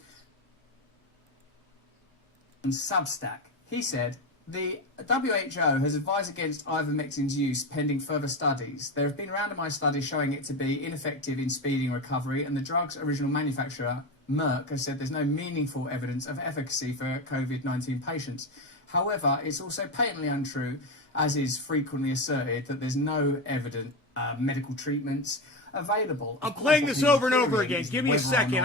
On Substack, he said, the WHO has advised against ivermectin's use pending further studies. There have been randomized studies showing it to be ineffective in speeding recovery, and the drug's original manufacturer, Merck, has said there's no meaningful evidence of efficacy for COVID-19 patients. However, it's also patently untrue, as is frequently asserted, that there's no evidence medical treatments available. I'm playing this over and over again. Give me a second.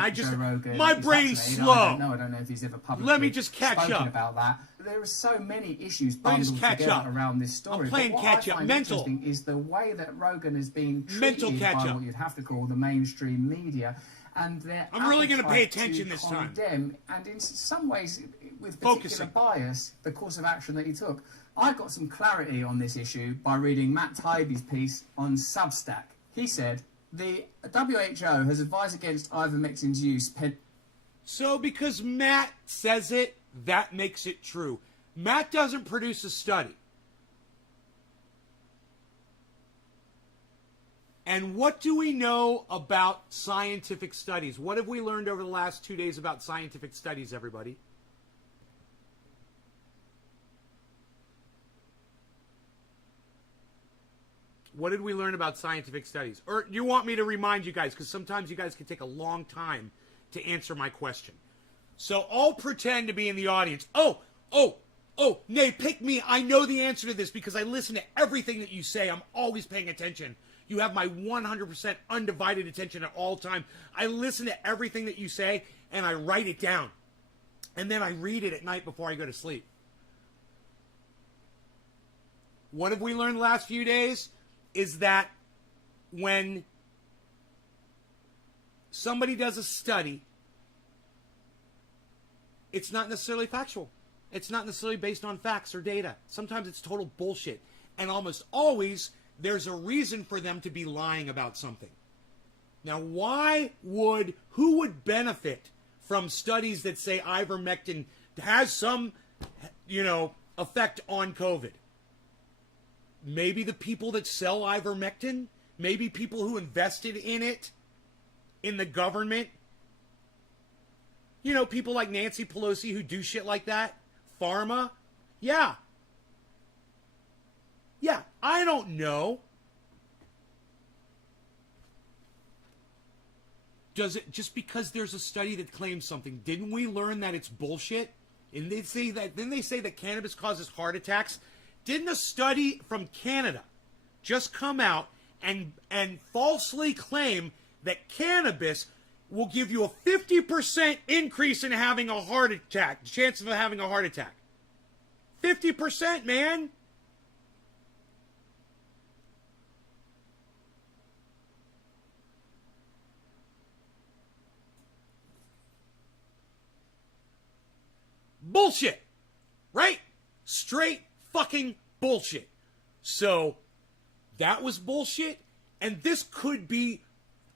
My brain's slow. I don't know if he's ever publicly Let me just catch spoken up about that. There are so many issues Let me bundled just catch together up. around this story. I'm playing But what catch I up. find Mental. interesting is the way that Rogan is being Mental treated catch by up. what you'd have to call the mainstream media, and their I'm really gonna pay appetite attention to this time. condemn, and in some ways with Focusing. particular bias, the course of action that he took. I got some clarity on this issue by reading Matt Taibbi's piece on Substack. He said, the WHO has advised against ivermectin's use. So because Matt says it, that makes it true. Matt doesn't produce a study. And what do we know about scientific studies? What have we learned over the last 2 days about scientific studies, everybody? What did we learn about scientific studies? Or you want me to remind you guys, because sometimes you guys can take a long time to answer my question. So I'll pretend to be in the audience. Oh, nay, pick me. I know the answer to this because I listen to everything that you say. I'm always paying attention. You have my 100% undivided attention at all time. I listen to everything that you say, and I write it down. And then I read it at night before I go to sleep. What have we learned the last few days? Is that when somebody does a study, it's not necessarily factual. It's not necessarily based on facts or data. Sometimes it's total bullshit. And almost always, there's a reason for them to be lying about something. Now, who would benefit from studies that say ivermectin has some, effect on COVID? Maybe the people that sell ivermectin, maybe people who invested in it in the government. People like Nancy Pelosi who do shit like that. Pharma. Yeah, I don't know. Does it, just because there's a study that claims something, didn't we learn that it's bullshit? And they say that, then they say that cannabis causes heart attacks. Didn't a study from Canada just come out and falsely claim that cannabis will give you a 50% increase in having a heart attack, chance of having a heart attack? 50%, man. Bullshit, right? Straight fucking bullshit. So that was bullshit, and this could be,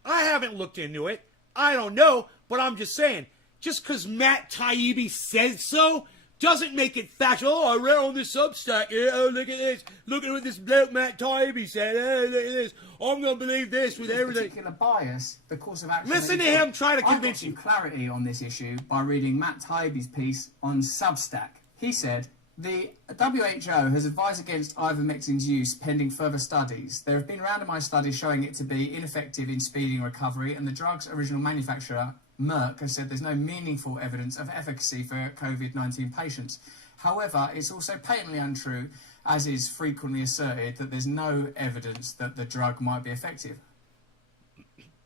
I haven't looked into it, I don't know, but I'm just saying, just because Matt Taibbi says so doesn't make it factual. Oh, I read on this Substack. Oh, look at this. Look at what this bloke Matt Taibbi said. Oh, look at this. I'm going to believe this with everything. Particular bias, the course of action. Listen to him try to convince you. I got some clarity on this issue by reading Matt Taibbi's piece on Substack. He said, the WHO has advised against ivermectin's use pending further studies. There have been randomized studies showing it to be ineffective in speeding recovery, and the drug's original manufacturer, Merck, has said there's no meaningful evidence of efficacy for COVID-19 patients. However, it's also patently untrue, as is frequently asserted, that there's no evidence that the drug might be effective.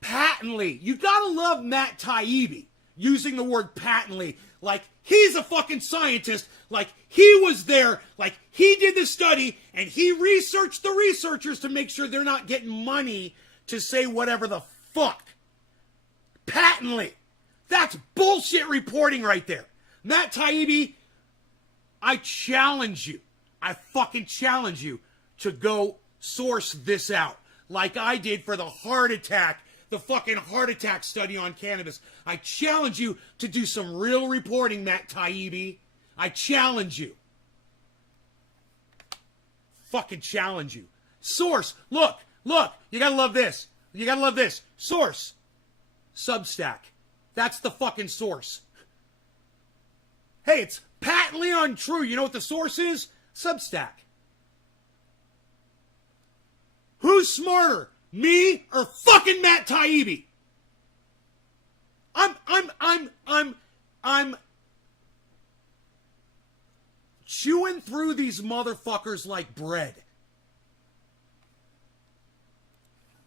Patently. You gotta love Matt Taibbi using the word patently. Like, he's a fucking scientist. Like, he was there. Like, he did the study, and he researched the researchers to make sure they're not getting money to say whatever the fuck. Patently. That's bullshit reporting right there. Matt Taibbi, I challenge you. I fucking challenge you to go source this out. Like I did for the heart attack, the fucking heart attack study on cannabis. I challenge you to do some real reporting, Matt Taibbi. I challenge you. Fucking challenge you. Source. Look. You gotta love this. You gotta love this. Source. Substack. That's the fucking source. Hey, it's patently untrue. You know what the source is? Substack. Who's smarter? Me or fucking Matt Taibbi? I'm chewing through these motherfuckers like bread.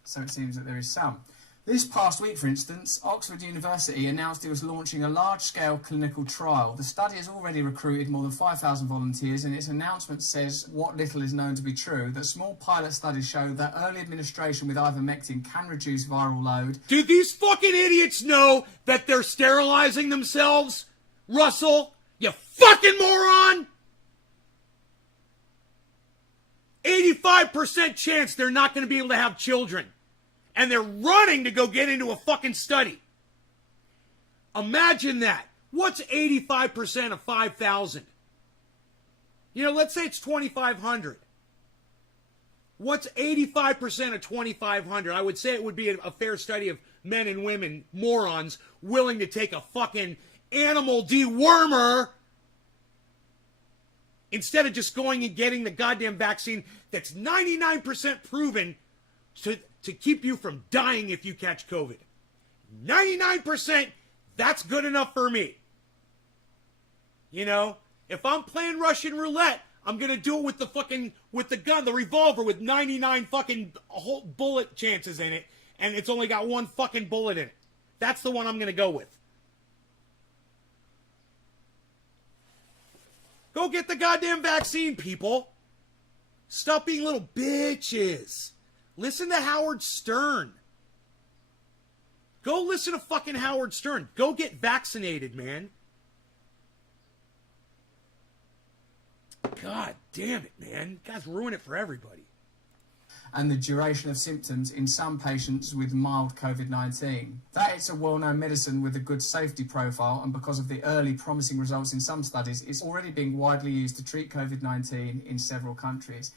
So it seems that there is some. This past week, for instance, Oxford University announced it was launching a large-scale clinical trial. The study has already recruited more than 5,000 volunteers, and its announcement says what little is known to be true, that small pilot studies show that early administration with ivermectin can reduce viral load. Do these fucking idiots know that they're sterilizing themselves, Russell? You fucking moron! 85% chance they're not going to be able to have children. And they're running to go get into a fucking study. Imagine that. What's 85% of 5,000? Let's say it's 2,500. What's 85% of 2,500? I would say it would be a fair study of men and women, morons, willing to take a fucking animal dewormer instead of just going and getting the goddamn vaccine that's 99% proven to keep you from dying if you catch COVID. 99%, that's good enough for me. If I'm playing Russian roulette, I'm going to do it with the gun, the revolver with 99 fucking whole bullet chances in it, and it's only got one fucking bullet in it. That's the one I'm going to go with. Go get the goddamn vaccine, people. Stop being little bitches. Listen to Howard Stern. Go listen to fucking Howard Stern. Go get vaccinated, man. God damn it, man. You guys ruin it for everybody. And the duration of symptoms in some patients with mild COVID-19. That it's a well-known medicine with a good safety profile, and because of the early promising results in some studies, it's already being widely used to treat COVID-19 in several countries.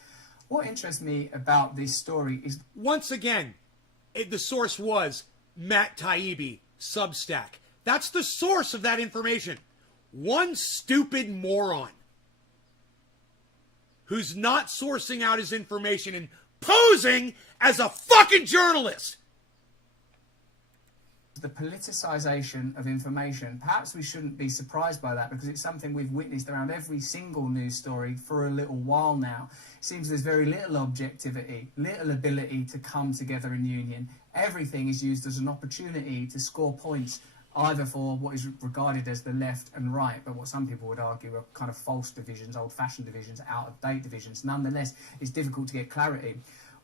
What interests me about this story is... Once again, the source was Matt Taibbi, Substack. That's the source of that information. One stupid moron who's not sourcing out his information and posing as a fucking journalist. The politicization of information. Perhaps we shouldn't be surprised by that, because it's something we've witnessed around every single news story for a little while now. It seems there's very little objectivity, little ability to come together in union. Everything is used as an opportunity to score points, either for what is regarded as the left and right, but what some people would argue are kind of false divisions, old-fashioned divisions, out-of-date divisions. Nonetheless, it's difficult to get clarity.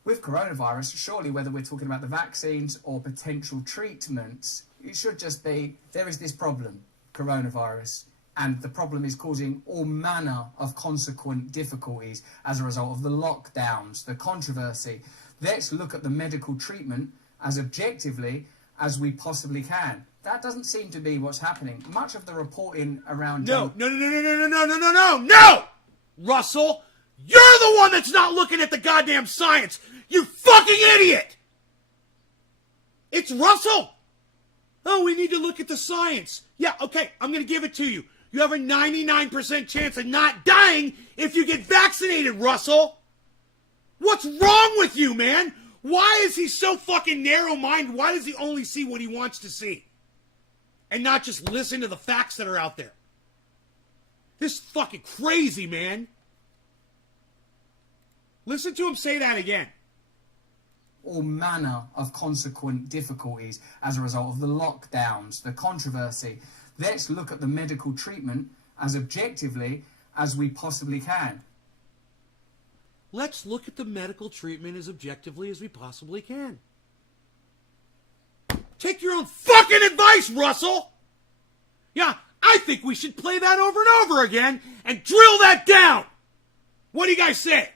With coronavirus, surely whether we're talking about the vaccines or potential treatments, it should just be, there is this problem, coronavirus, and the problem is causing all manner of consequent difficulties as a result of the lockdowns, the controversy. Let's look at the medical treatment as objectively as we possibly can. That doesn't seem to be what's happening. Much of the reporting around... No, Russell, you're the one that's not looking at the goddamn science. You fucking idiot. It's Russell. Oh, we need to look at the science. Yeah, okay, I'm going to give it to you. You have a 99% chance of not dying if you get vaccinated, Russell. What's wrong with you, man? Why is he so fucking narrow-minded? Why does he only see what he wants to see? And not just listen to the facts that are out there? This is fucking crazy, man. Listen to him say that again. All manner of consequent difficulties as a result of the lockdowns, the controversy. Let's look at the medical treatment as objectively as we possibly can. Let's look at the medical treatment as objectively as we possibly can. Take your own fucking advice, Russell! Yeah, I think we should play that over and over again and drill that down! What do you guys say?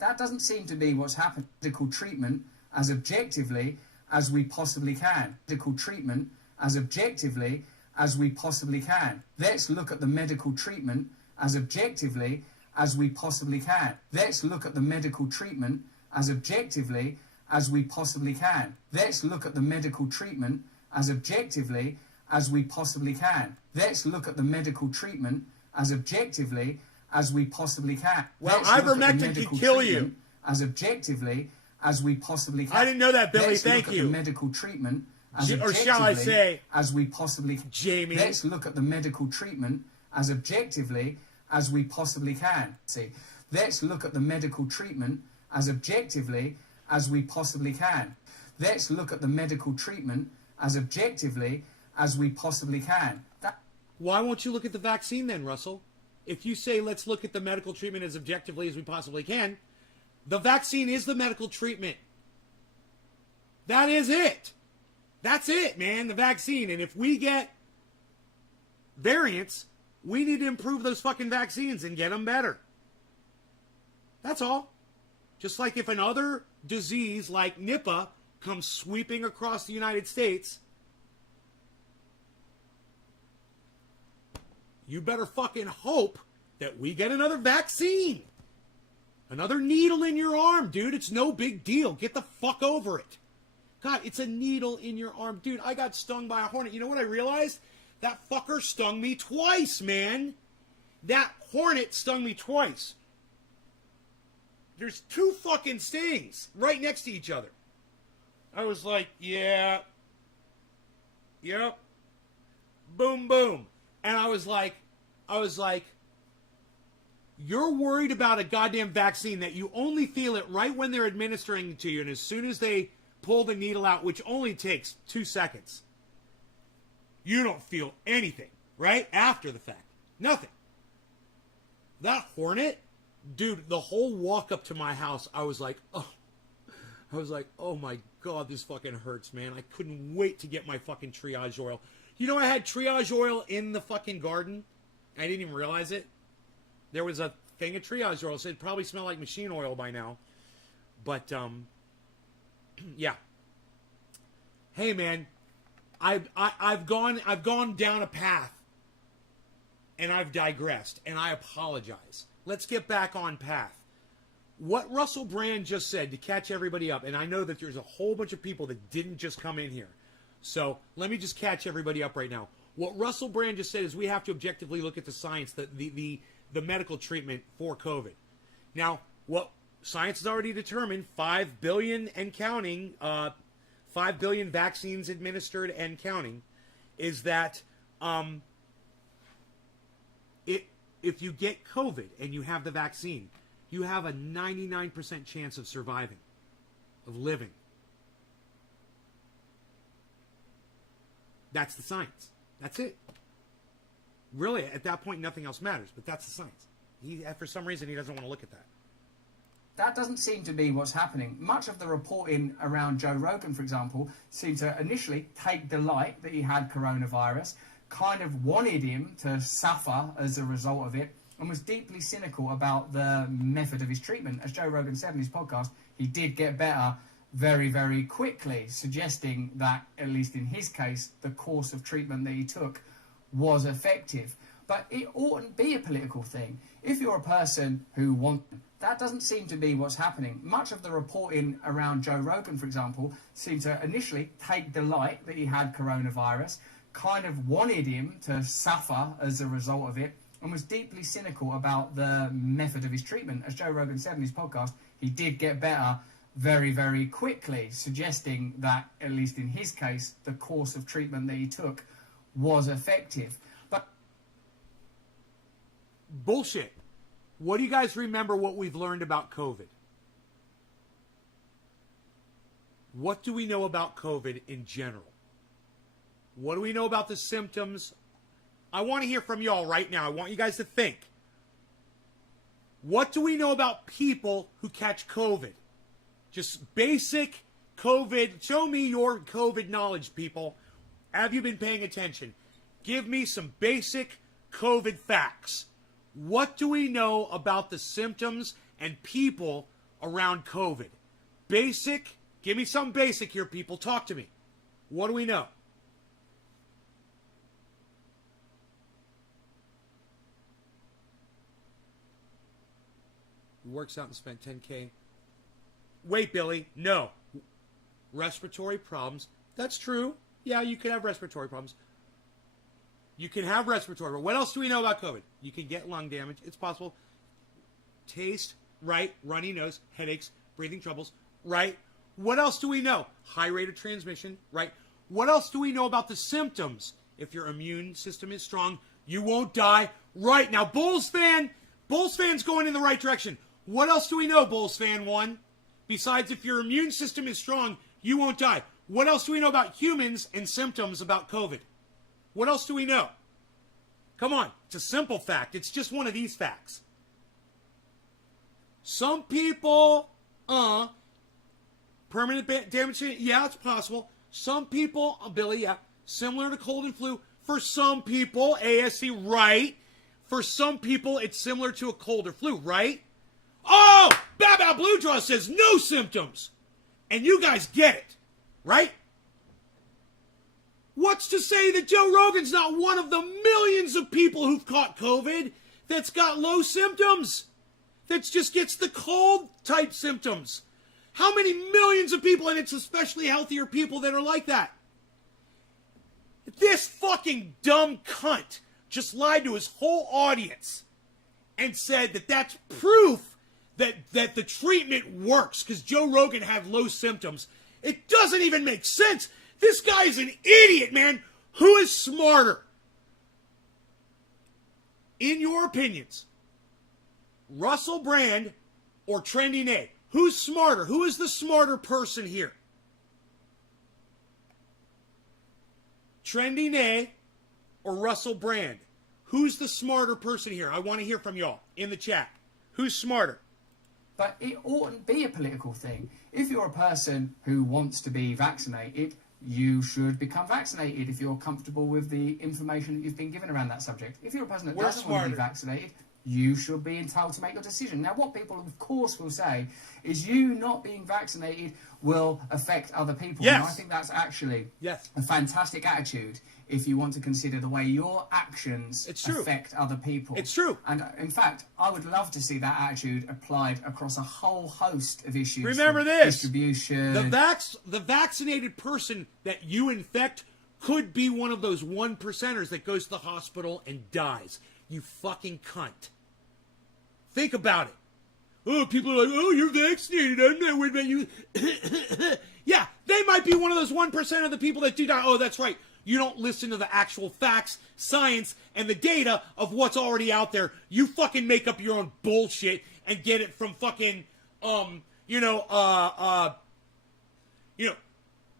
That doesn't seem to be what's happened. Medical treatment as objectively as we possibly can. Medical treatment as objectively as we possibly can. Let's look at the medical treatment as objectively as we possibly can. Let's look at the medical treatment as objectively as we possibly can. Let's look at the medical treatment as objectively as we possibly can. Let's look at the medical treatment as objectively as we possibly can. Well, Ivermectin can kill you. As objectively as we possibly can. I didn't know that, Billy. Let's Thank look you. At the medical treatment as Or shall I say, as we possibly can. Jamie. Let's look at the medical treatment as objectively as we possibly can. See, let's look at the medical treatment as objectively as we possibly can. Let's look at the medical treatment as objectively as we possibly can. Why won't you look at the vaccine then, Russell? If you say let's look at the medical treatment as objectively as we possibly can, the vaccine is the medical treatment. That is it. That's it, man, the vaccine. And if we get variants, we need to improve those fucking vaccines and get them better. That's all. Just like if another disease like Nipah comes sweeping across the United States, you better fucking hope that we get another vaccine. Another needle in your arm, dude. It's no big deal. Get the fuck over it. God, it's a needle in your arm. Dude, I got stung by a hornet. You know what I realized? That fucker stung me twice, man. That hornet stung me twice. There's two fucking stings right next to each other. I was like, yeah. Yep. Boom, boom. And I was like, You're worried about a goddamn vaccine that you only feel it right when they're administering it to you, and as soon as they pull the needle out, which only takes 2 seconds, you don't feel anything, right? After the fact. Nothing. That hornet, dude, the whole walk up to my house, I was like, oh my God, this fucking hurts, man. I couldn't wait to get my fucking triage oil. You know, I had triage oil in the fucking garden. I didn't even realize it. There was a thing of triage oil, so it probably smelled like machine oil by now. But, yeah. Hey, man, I've gone down a path, and I've digressed, and I apologize. Let's get back on path. What Russell Brand just said, to catch everybody up, and I know that there's a whole bunch of people that didn't just come in here, so let me just catch everybody up right now. What Russell Brand just said is we have to objectively look at the science, the medical treatment for COVID. Now, what science has already determined, 5 billion and counting, 5 billion vaccines administered and counting, is that if you get COVID and you have the vaccine, you have a 99% chance of surviving, of living. That's the science. That's it. Really, at that point, nothing else matters, but that's the science. For some reason, he doesn't want to look at that. That doesn't seem to be what's happening. Much of the reporting around Joe Rogan, for example, seemed to initially take delight that he had coronavirus, kind of wanted him to suffer as a result of it, and was deeply cynical about the method of his treatment. As Joe Rogan said in his podcast, he did get better very, very quickly, suggesting that, at least in his case, the course of treatment that he took was effective. But it oughtn't be a political thing. If you're a person who wants... That doesn't seem to be what's happening. Much of the reporting around Joe Rogan, for example, seemed to initially take delight that he had coronavirus, kind of wanted him to suffer as a result of it, and was deeply cynical about the method of his treatment. As Joe Rogan said in his podcast, he did get better very, very quickly, suggesting that, at least in his case, the course of treatment that he took was effective. But bullshit. What do you guys remember what we've learned about COVID? What do we know about COVID in general? What do we know about the symptoms? I want to hear from y'all right now. I want you guys to think. What do we know about people who catch COVID? Just basic COVID. Show me your COVID knowledge, people. Have you been paying attention? Give me some basic COVID facts. What do we know about the symptoms and people around COVID? Basic. Give me some basic here, people. Talk to me. What do we know? He works out and spent $10K. Wait, Billy. No. Respiratory problems. That's true. Yeah, you can have respiratory problems. You can have respiratory problems. What else do we know about COVID? You can get lung damage. It's possible. Taste, right. Runny nose, headaches, breathing troubles, right. What else do we know? High rate of transmission, right. What else do we know about the symptoms? If your immune system is strong, you won't die. Right. Now, Bulls fan's going in the right direction. What else do we know, Bulls fan 1? Besides, if your immune system is strong, you won't die. What else do we know about humans and symptoms about COVID? What else do we know? Come on. It's a simple fact. It's just one of these facts. Some people, permanent damage, yeah, it's possible. Some people, Billy, yeah, similar to cold and flu. For some people, ASC, right. For some people, it's similar to a cold or flu, right? Oh, Baba Blue Draw says no symptoms. And you guys get it, right? What's to say that Joe Rogan's not one of the millions of people who've caught COVID that's got low symptoms? That just gets the cold type symptoms. How many millions of people, and it's especially healthier people that are like that? This fucking dumb cunt just lied to his whole audience and said that that's proof that the treatment works because Joe Rogan had low symptoms. It doesn't even make sense. This guy is an idiot, man. Who is smarter? In your opinions, Russell Brand or Trendy Nay? Who's smarter? Who is the smarter person here? Trendy Nay or Russell Brand? Who's the smarter person here? I want to hear from y'all in the chat. Who's smarter? But it oughtn't be a political thing. If you're a person who wants to be vaccinated, you should become vaccinated if you're comfortable with the information that you've been given around that subject. If you're a person that We're doesn't want to be smarter. vaccinated, you should be entitled to make your decision. Now, what people, of course, will say is you not being vaccinated will affect other people. Yes. And I think that's actually Yes. a fantastic attitude if you want to consider the way your actions It's true. affect other people. It's true. And in fact, I would love to see that attitude applied across a whole host of issues. Remember from this. distribution. The vaccinated person that you infect could be one of those 1%ers that goes to the hospital and dies. You fucking cunt. Think about it. Oh, people are like, oh, you're vaccinated. I'm not worried about you. Yeah, they might be one of those 1% of the people that do die. Oh, that's right. You don't listen to the actual facts, science, and the data of what's already out there. You fucking make up your own bullshit and get it from fucking,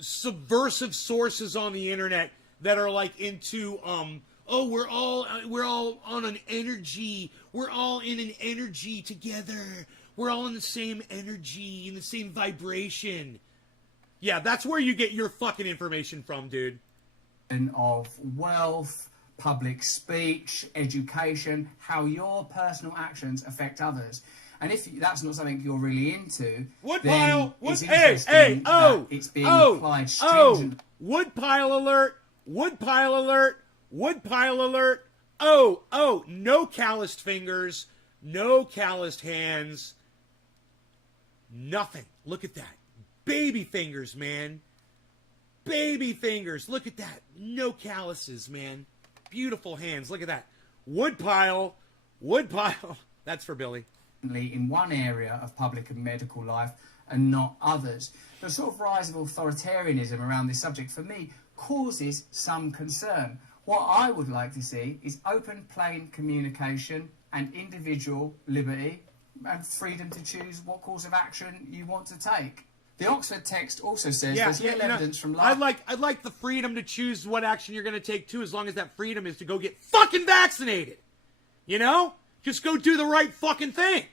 subversive sources on the internet that are like into, oh, we're all on an energy. We're all in an energy together. We're all in the same energy, in the same vibration. Yeah, that's where you get your fucking information from, dude. Of wealth, public speech, education, how your personal actions affect others. And if that's not something you're really into, Woodpile! then it's interesting that it's being applied stringently. Woodpile alert! Woodpile alert! Woodpile alert! Oh, no calloused fingers, no calloused hands, nothing. Look at that. Baby fingers, man. Baby fingers. Look at that. No calluses, man. Beautiful hands. Look at that. Woodpile. Woodpile. That's for Billy. In one area of public and medical life and not others. The sort of rise of authoritarianism around this subject, for me, causes some concern. What I would like to see is open, plain communication and individual liberty and freedom to choose what course of action you want to take. The Oxford text also says there's little evidence from life. I'd like the freedom to choose what action you're going to take too, as long as that freedom is to go get fucking vaccinated. You know? Just go do the right fucking thing.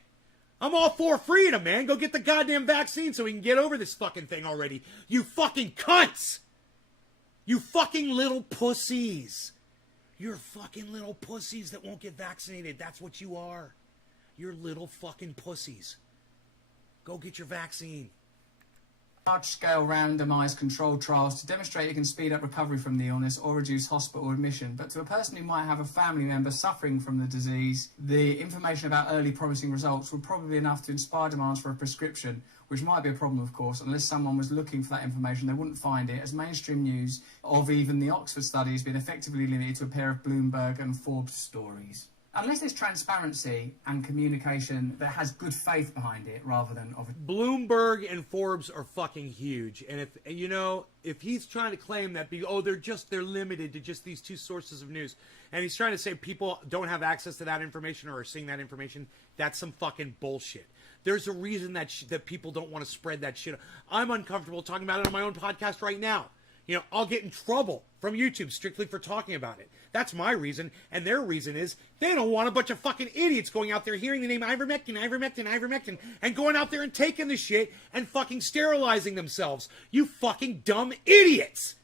I'm all for freedom, man. Go get the goddamn vaccine so we can get over this fucking thing already. You fucking cunts! You fucking little pussies. You're fucking little pussies that won't get vaccinated. That's what you are. You're little fucking pussies. Go get your vaccine. Large-scale randomised controlled trials to demonstrate it can speed up recovery from the illness or reduce hospital admission. But to a person who might have a family member suffering from the disease, the information about early promising results would probably be enough to inspire demands for a prescription, which might be a problem, of course. Unless someone was looking for that information, they wouldn't find it, as mainstream news of even the Oxford study has been effectively limited to a pair of Bloomberg and Forbes stories. Unless there's transparency and communication that has good faith behind it, rather than Bloomberg and Forbes are fucking huge, and if he's trying to claim that they're limited to just these two sources of news, and he's trying to say people don't have access to that information or are seeing that information, that's some fucking bullshit. There's a reason that people don't want to spread that shit. I'm uncomfortable talking about it on my own podcast right now. I'll get in trouble from YouTube strictly for talking about it. That's my reason, and their reason is they don't want a bunch of fucking idiots going out there hearing the name Ivermectin, and going out there and taking the shit and fucking sterilizing themselves. You fucking dumb idiots!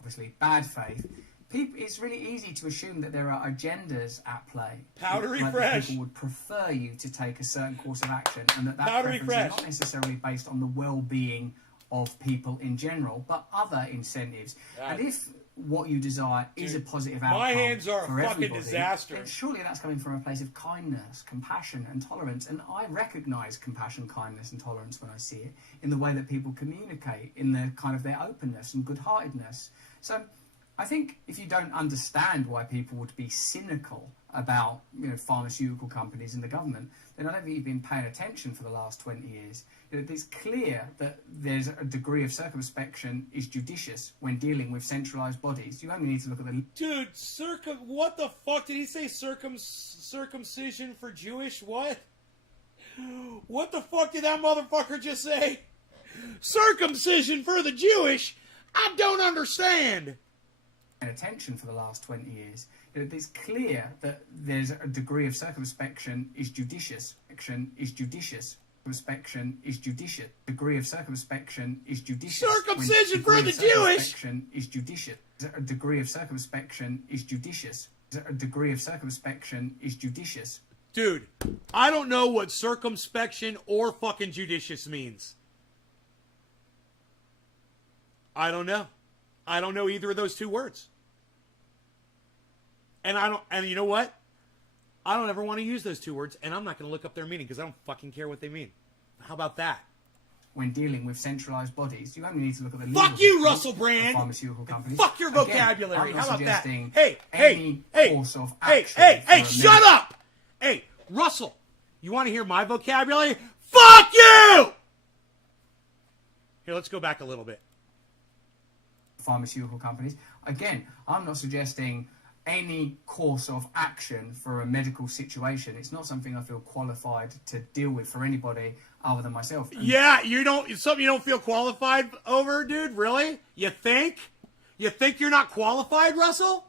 Obviously, bad faith. It's really easy to assume that there are agendas at play. Powdery like fresh. People would prefer you to take a certain course of action, and that Powdery preference fresh. is not necessarily based on the well-being of people in general, but other incentives. Yeah. And if what you desire is a positive outcome my hands are a for fucking everybody, disaster. then surely that's coming from a place of kindness, compassion, and tolerance. And I recognise compassion, kindness, and tolerance when I see it in the way that people communicate, in the kind of their openness and good-heartedness. So I think if you don't understand why people would be cynical about pharmaceutical companies and the government, then I don't think you've been paying attention for the last 20 years. It's clear that there's a degree of circumspection is judicious when dealing with centralised bodies. You only need to look at the... Dude, what the fuck did he say? Circumcision for Jewish? What? What the fuck did that motherfucker just say? Circumcision for the Jewish? I don't understand. Attention for the last 20 years. It's clear that there's a degree of circumspection is judicious. Action is judicious. Circumspection is judicious. Degree of circumspection is judicious. Circumcision for the Jewish is judicious. A degree of circumspection is judicious. A degree of circumspection is judicious. Dude, I don't know what circumspection or fucking judicious means. I don't know. I don't know either of those two words. And you know what? I don't ever want to use those two words, and I'm not going to look up their meaning because I don't fucking care what they mean. How about that? When dealing with centralised bodies, you only need to look at the fuck you, Russell Brand. Pharmaceutical companies. Fuck your vocabulary. Again, how about that? Hey, Shut up! Hey, Russell, you want to hear my vocabulary? Fuck you! Here, let's go back a little bit. Pharmaceutical companies. Again, I'm not suggesting any course of action for a medical situation. It's not something I feel qualified to deal with for anybody other than myself. Yeah, it's something you don't feel qualified over, dude? Really? You think? You think you're not qualified, Russell?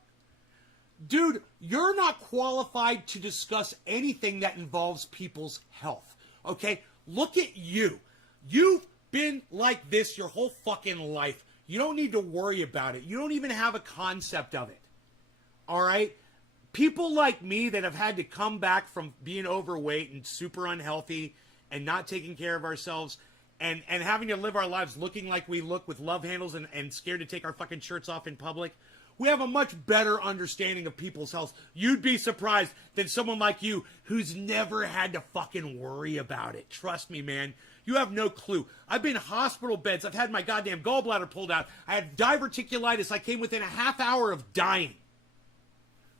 Dude, you're not qualified to discuss anything that involves people's health. Okay? Look at you. You've been like this your whole fucking life. You don't need to worry about it. You don't even have a concept of it. All right? People like me that have had to come back from being overweight and super unhealthy and not taking care of ourselves and having to live our lives looking like we look with love handles and scared to take our fucking shirts off in public, we have a much better understanding of people's health. You'd be surprised than someone like you who's never had to fucking worry about it. Trust me, man. You have no clue. I've been in hospital beds. I've had my goddamn gallbladder pulled out. I had diverticulitis. I came within a half hour of dying.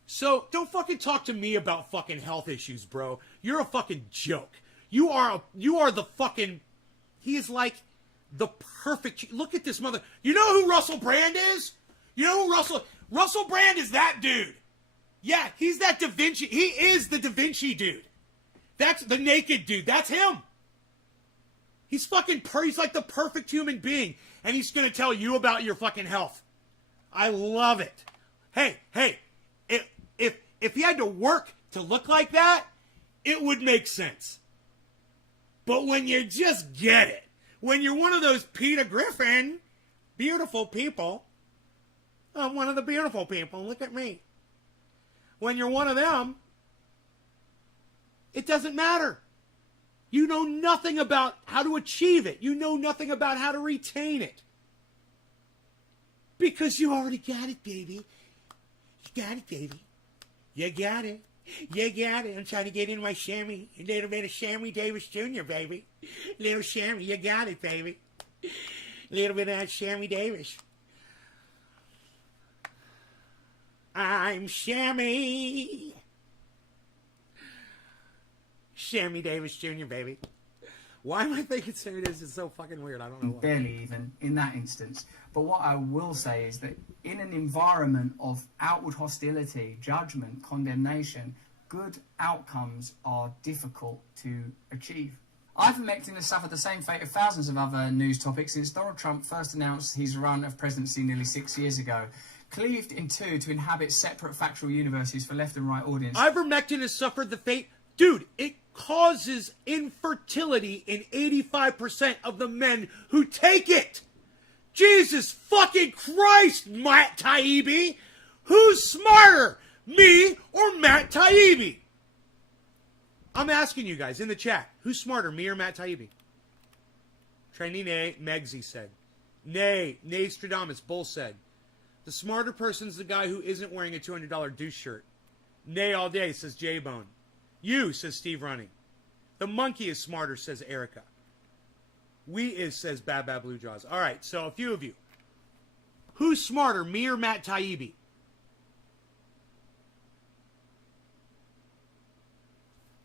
So don't fucking talk to me about fucking health issues, bro. You're a fucking joke. You are the fucking... He is like the perfect... Look at this mother... You know who Russell Brand is? You know who Russell Brand is that dude. Yeah, he's that Da Vinci. He is the Da Vinci dude. That's the naked dude. That's him. He's fucking... He's like the perfect human being. And he's going to tell you about your fucking health. I love it. Hey. If he had to work to look like that, it would make sense. But when you just get it, when you're one of those Peter Griffin, beautiful people, I'm one of the beautiful people, look at me. When you're one of them, it doesn't matter. You know nothing about how to achieve it. You know nothing about how to retain it. Because you already got it, baby. You got it, baby. You got it. You got it. I'm trying to get in my chamois. A little bit of Sammy Davis Jr., baby. Little chamois. You got it, baby. A little bit of that Sammy Davis. I'm Sammy. Sammy Davis Jr., baby. Why am I thinking Sammy Davis is so fucking weird? I don't know why. Barely even in that instance. But what I will say is that in an environment of outward hostility, judgment, condemnation, good outcomes are difficult to achieve. Ivermectin has suffered the same fate of thousands of other news topics since Donald Trump first announced his run of presidency nearly 6 years ago. Cleaved in two to inhabit separate factual universes for left and right audiences. Ivermectin has suffered the fate... Dude, it causes infertility in 85% of the men who take it. Jesus fucking Christ, Matt Taibbi. Who's smarter, me or Matt Taibbi? I'm asking you guys in the chat. Who's smarter, me or Matt Taibbi? Trenine Megzi said. Nay, Stradamus, Bull said. The smarter person's the guy who isn't wearing a $200 douche shirt. Nay all day, says J-Bone. You, says Steve Running. The monkey is smarter, says Erica. We is, says Bad Bad Blue Jaws. All right, so a few of you. Who's smarter, me or Matt Taibbi?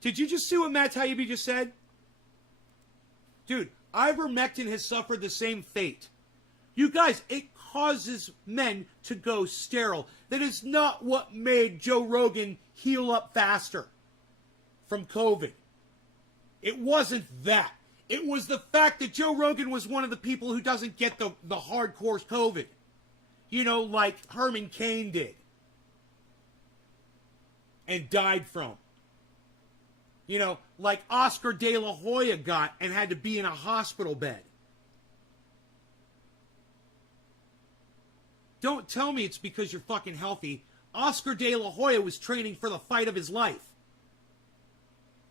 Did you just see what Matt Taibbi just said? Dude, ivermectin has suffered the same fate. You guys, it causes men to go sterile. That is not what made Joe Rogan heal up faster from COVID. It wasn't that. It was the fact that Joe Rogan was one of the people who doesn't get the hardcore COVID. You know, like Herman Cain did. And died from. You know, like Oscar De La Hoya got and had to be in a hospital bed. Don't tell me it's because you're fucking healthy. Oscar De La Hoya was training for the fight of his life.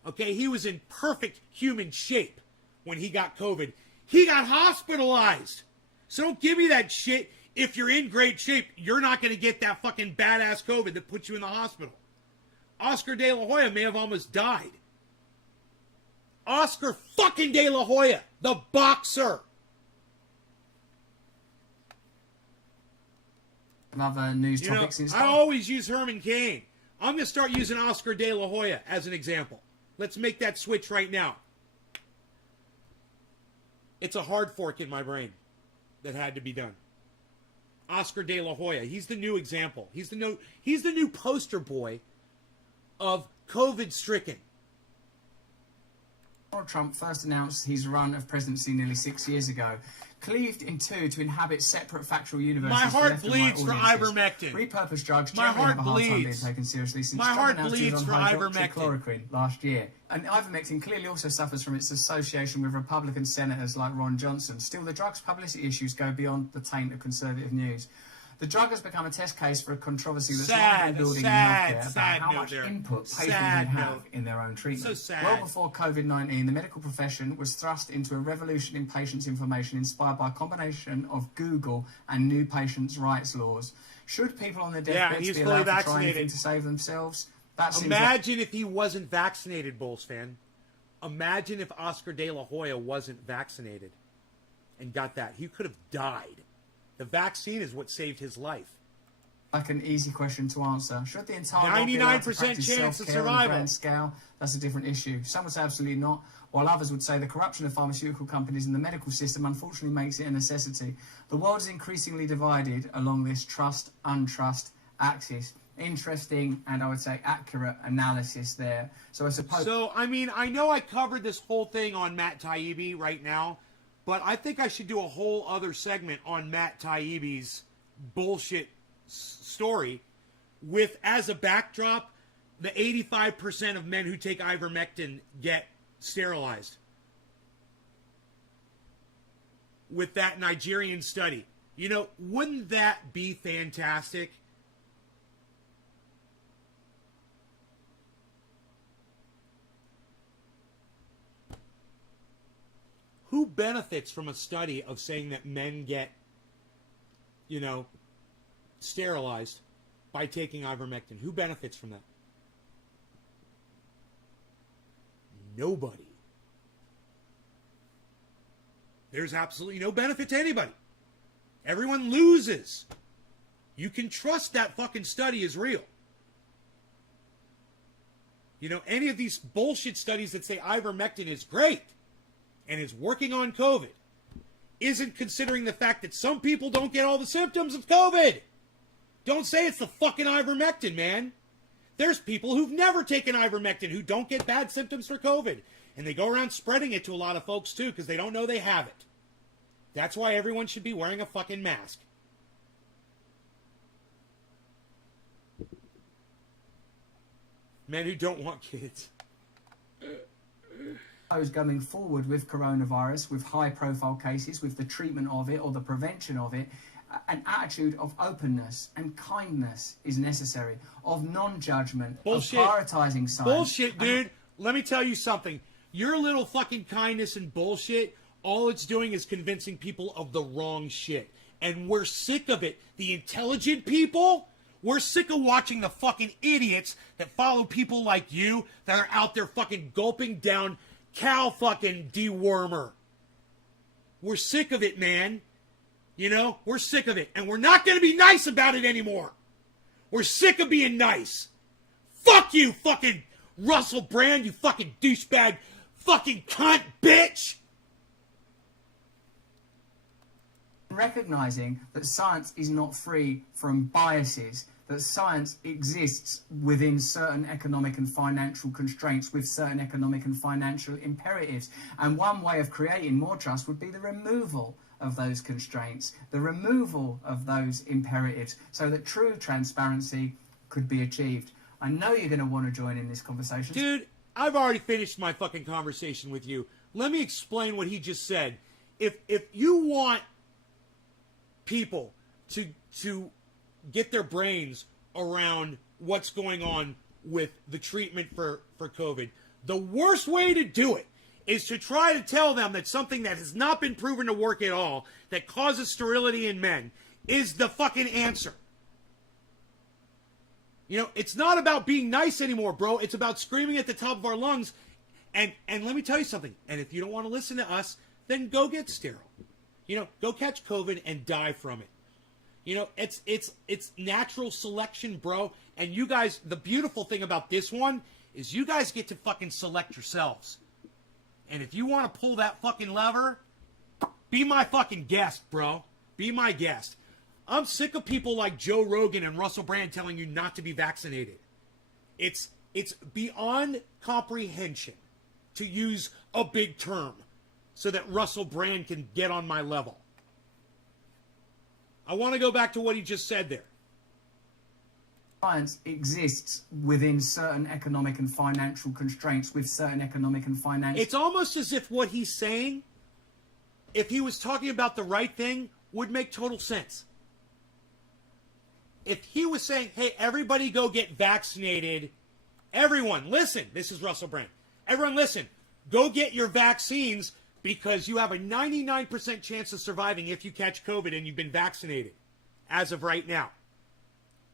Okay, he was in perfect human shape when he got COVID. He got hospitalized. So don't give me that shit. If you're in great shape, you're not going to get that fucking badass COVID that puts you in the hospital. Oscar De La Hoya may have almost died. Oscar fucking De La Hoya, the boxer. Other news topics and stuff. I always use Herman Cain. I'm going to start using Oscar De La Hoya as an example. Let's make that switch right now. It's a hard fork in my brain that had to be done. Oscar De La Hoya, he's the new example. He's the new poster boy of COVID-stricken. Donald Trump first announced his run of presidency nearly 6 years ago, cleaved in two to inhabit separate factual universes. My heart bleeds for ivermectin. Repurposed drugs My generally heart have a hard time being bleeds. taken seriously since My Trump heart announced he was bleeds on for ivermectin. hydroxychloroquine last year. And ivermectin clearly also suffers from its association with Republican senators like Ron Johnson. Still, the drug's publicity issues go beyond the taint of conservative news. The drug has become a test case for a controversy that's long been building in healthcare about how much input patients can have in their own treatment. So sad. Well before COVID-19, the medical profession was thrust into a revolution in patients' information inspired by a combination of Google and new patients' rights laws. Should people on their deathbeds be allowed to try anything to save themselves? Imagine if he wasn't vaccinated, Bulls fan. Imagine if Oscar De La Hoya wasn't vaccinated and got that. He could have died. The vaccine is what saved his life. Like an easy question to answer. Should the entire 99% chance of survival. On a grand scale? That's a different issue. Some would say absolutely not, while others would say the corruption of pharmaceutical companies and the medical system unfortunately makes it a necessity. The world is increasingly divided along this trust-untrust axis. Interesting and I would say accurate analysis there. So I suppose... So, I mean, I know I covered this whole thing on Matt Taibbi right now, but I think I should do a whole other segment on Matt Taibbi's bullshit story with, as a backdrop, the 85% of men who take ivermectin get sterilized. With that Nigerian study. You know, wouldn't that be fantastic? Who benefits from a study of saying that men get, you know, sterilized by taking ivermectin? Who benefits from that? Nobody. There's absolutely no benefit to anybody. Everyone loses. You can trust that fucking study is real. You know, any of these bullshit studies that say ivermectin is great and is working on COVID isn't considering the fact that some people don't get all the symptoms of COVID. Don't say it's the fucking ivermectin, man. There's people who've never taken ivermectin who don't get bad symptoms for COVID. And they go around spreading it to a lot of folks, too, because they don't know they have it. That's why everyone should be wearing a fucking mask. Men who don't want kids. Going forward with coronavirus, with high-profile cases, with the treatment of it or the prevention of it, an attitude of openness and kindness is necessary, of non-judgment, of prioritizing science. Bullshit, dude. Let me tell you something. Your little fucking kindness and bullshit, all it's doing is convincing people of the wrong shit. And we're sick of it. The intelligent people, we're sick of watching the fucking idiots that follow people like you that are out there fucking gulping down cow fucking dewormer. We're sick of it, man. You know, we're sick of it. And we're not going to be nice about it anymore. We're sick of being nice. Fuck you, fucking Russell Brand, you fucking douchebag, fucking cunt, bitch. Recognizing that science is not free from biases, that science exists within certain economic and financial constraints with certain economic and financial imperatives. And one way of creating more trust would be the removal of those constraints, the removal of those imperatives, so that true transparency could be achieved. I know you're going to want to join in this conversation. Dude, I've already finished my fucking conversation with you. Let me explain what he just said. If you want people to get their brains around what's going on with the treatment for COVID, the worst way to do it is to try to tell them that something that has not been proven to work at all, that causes sterility in men, is the fucking answer. You know, it's not about being nice anymore, bro. It's about screaming at the top of our lungs. And let me tell you something. And if you don't want to listen to us, then go get sterile. You know, go catch COVID and die from it. You know, it's natural selection, bro. And you guys, the beautiful thing about this one is you guys get to fucking select yourselves. And if you want to pull that fucking lever, be my fucking guest, bro. Be my guest. I'm sick of people like Joe Rogan and Russell Brand telling you not to be vaccinated. It's beyond comprehension to use a big term so that Russell Brand can get on my level. I want to go back to what he just said there. Science exists within certain economic and financial constraints with certain economic and financial... It's almost as if what he's saying, if he was talking about the right thing, would make total sense. If he was saying, hey, everybody go get vaccinated. Everyone, listen. This is Russell Brand. Everyone, listen. Go get your vaccines because you have a 99% chance of surviving if you catch COVID and you've been vaccinated as of right now.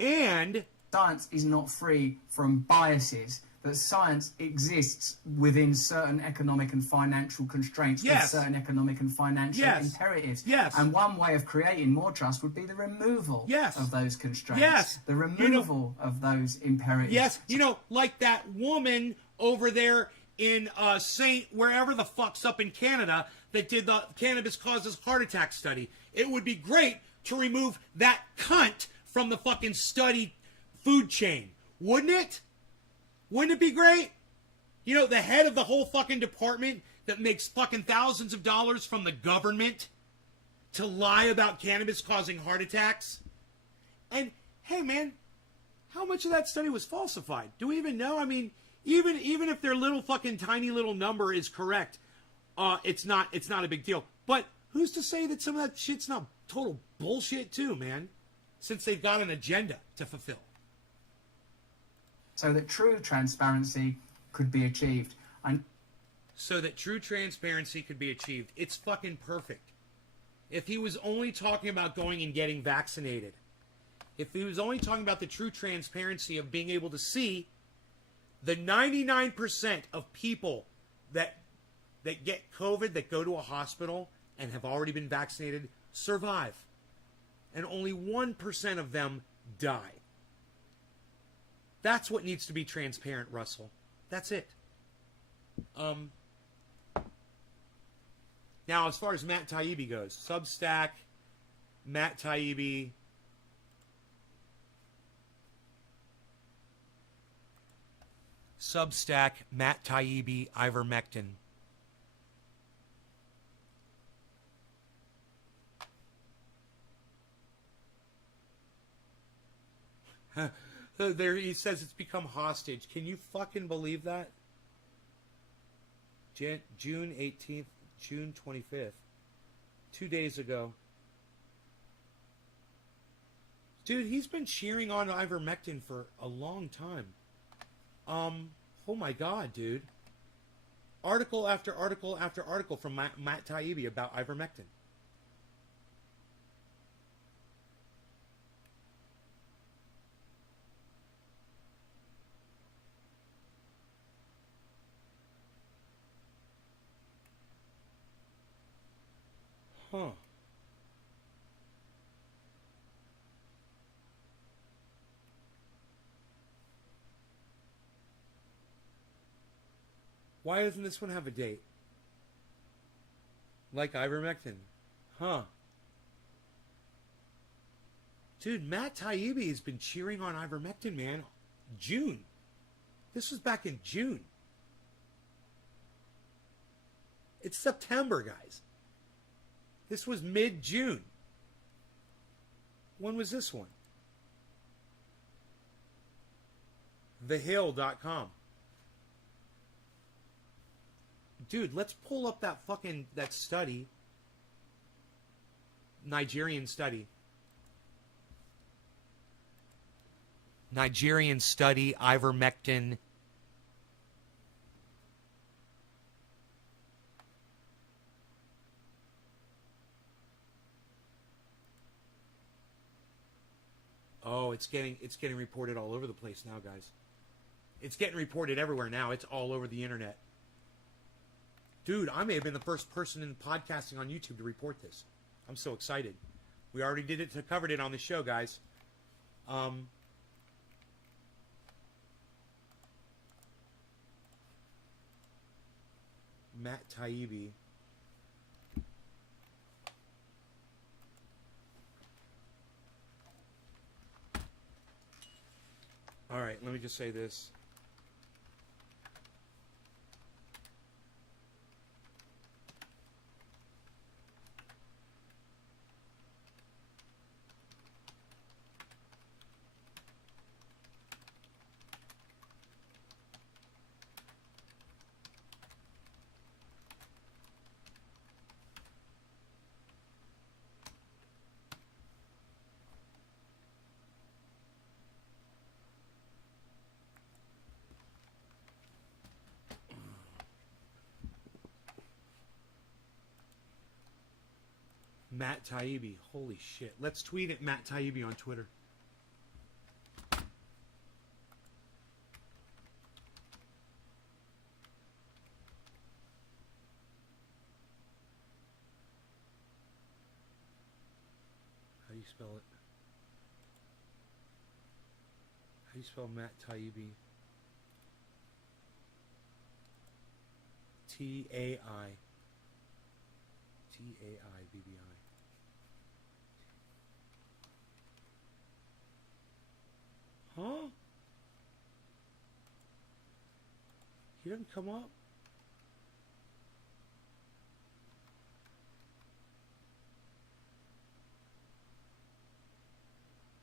And science is not free from biases, that science exists within certain economic and financial constraints with certain economic and financial imperatives. Yes. And one way of creating more trust would be the removal of those constraints. Yes. The removal of those imperatives. Yes. You know, like that woman over there in St. wherever the fuck's up in Canada that did the cannabis causes heart attack study. It would be great to remove that cunt from the fucking study food chain. Wouldn't it? Wouldn't it be great? You know, the head of the whole fucking department that makes fucking thousands of dollars from the government to lie about cannabis causing heart attacks. And, hey, man, how much of that study was falsified? Do we even know? I mean, even if their little fucking tiny little number is correct, it's not a big deal. But who's to say that some of that shit's not total bullshit too, man? Since they've got an agenda to fulfill. So that true transparency could be achieved. It's fucking perfect. If he was only talking about going and getting vaccinated, if he was only talking about the true transparency of being able to see the 99% of people that get COVID, that go to a hospital and have already been vaccinated, survive. And only 1% of them die. That's what needs to be transparent, Russell. That's it. Now, as far as Matt Taibbi goes, Substack, Matt Taibbi. Substack, Matt Taibbi, Ivermectin. There, he says it's become hostage. Can you fucking believe that? June 18th, June 25th. 2 days ago. Dude, he's been cheering on Ivermectin for a long time. Oh my god, dude. Article after article after article from Matt Taibbi about Ivermectin. Huh. Why doesn't this one have a date? Like Ivermectin. Huh. Dude, Matt Taibbi has been cheering on Ivermectin, man. June. This was back in June. It's September, guys. This was mid-June. When was this one? TheHill.com. Dude, let's pull up that study. Nigerian study. Nigerian study, Ivermectin. Oh, it's getting reported all over the place now, guys. It's getting reported everywhere now. It's all over the internet. Dude, I may have been the first person in podcasting on YouTube to report this. I'm so excited. We already did it, covered it on the show, guys. Matt Taibbi. All right, let me just say this. Matt Taibbi. Holy shit. Let's tweet at Matt Taibbi on Twitter. How do you spell it? How do you spell Matt Taibbi? T-A-I. T-A-I-B-B-I. Huh? He doesn't come up?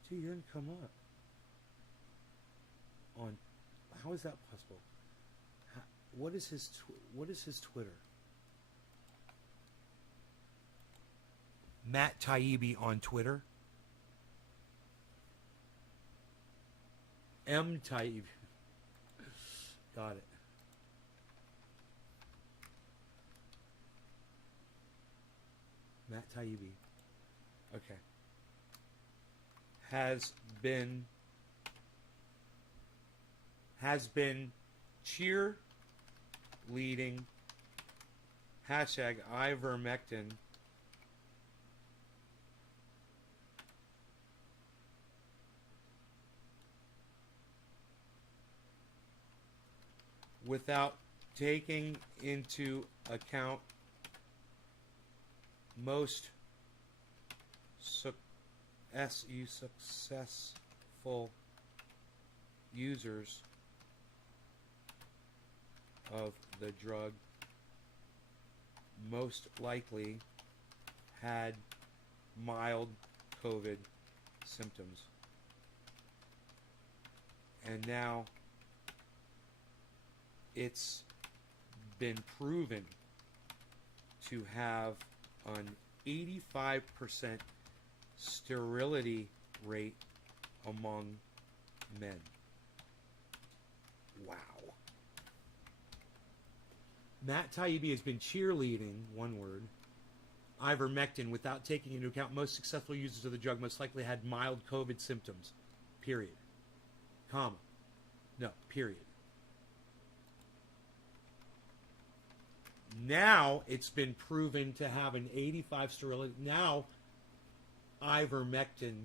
Dude, he doesn't come up. On, how is that possible? What is his Twitter? Matt Taibbi on Twitter. M Taibbi. Got it. Matt Taibbi. Okay. Has been cheerleading hashtag Ivermectin without taking into account most successful users of the drug most likely had mild COVID symptoms. And now it's been proven to have an 85% sterility rate among men. Wow. Matt Taibbi has been cheerleading, one word, ivermectin without taking into account most successful users of the drug most likely had mild COVID symptoms. Period. Comma. No, period. Now it's been proven to have an 85 sterility. Now ivermectin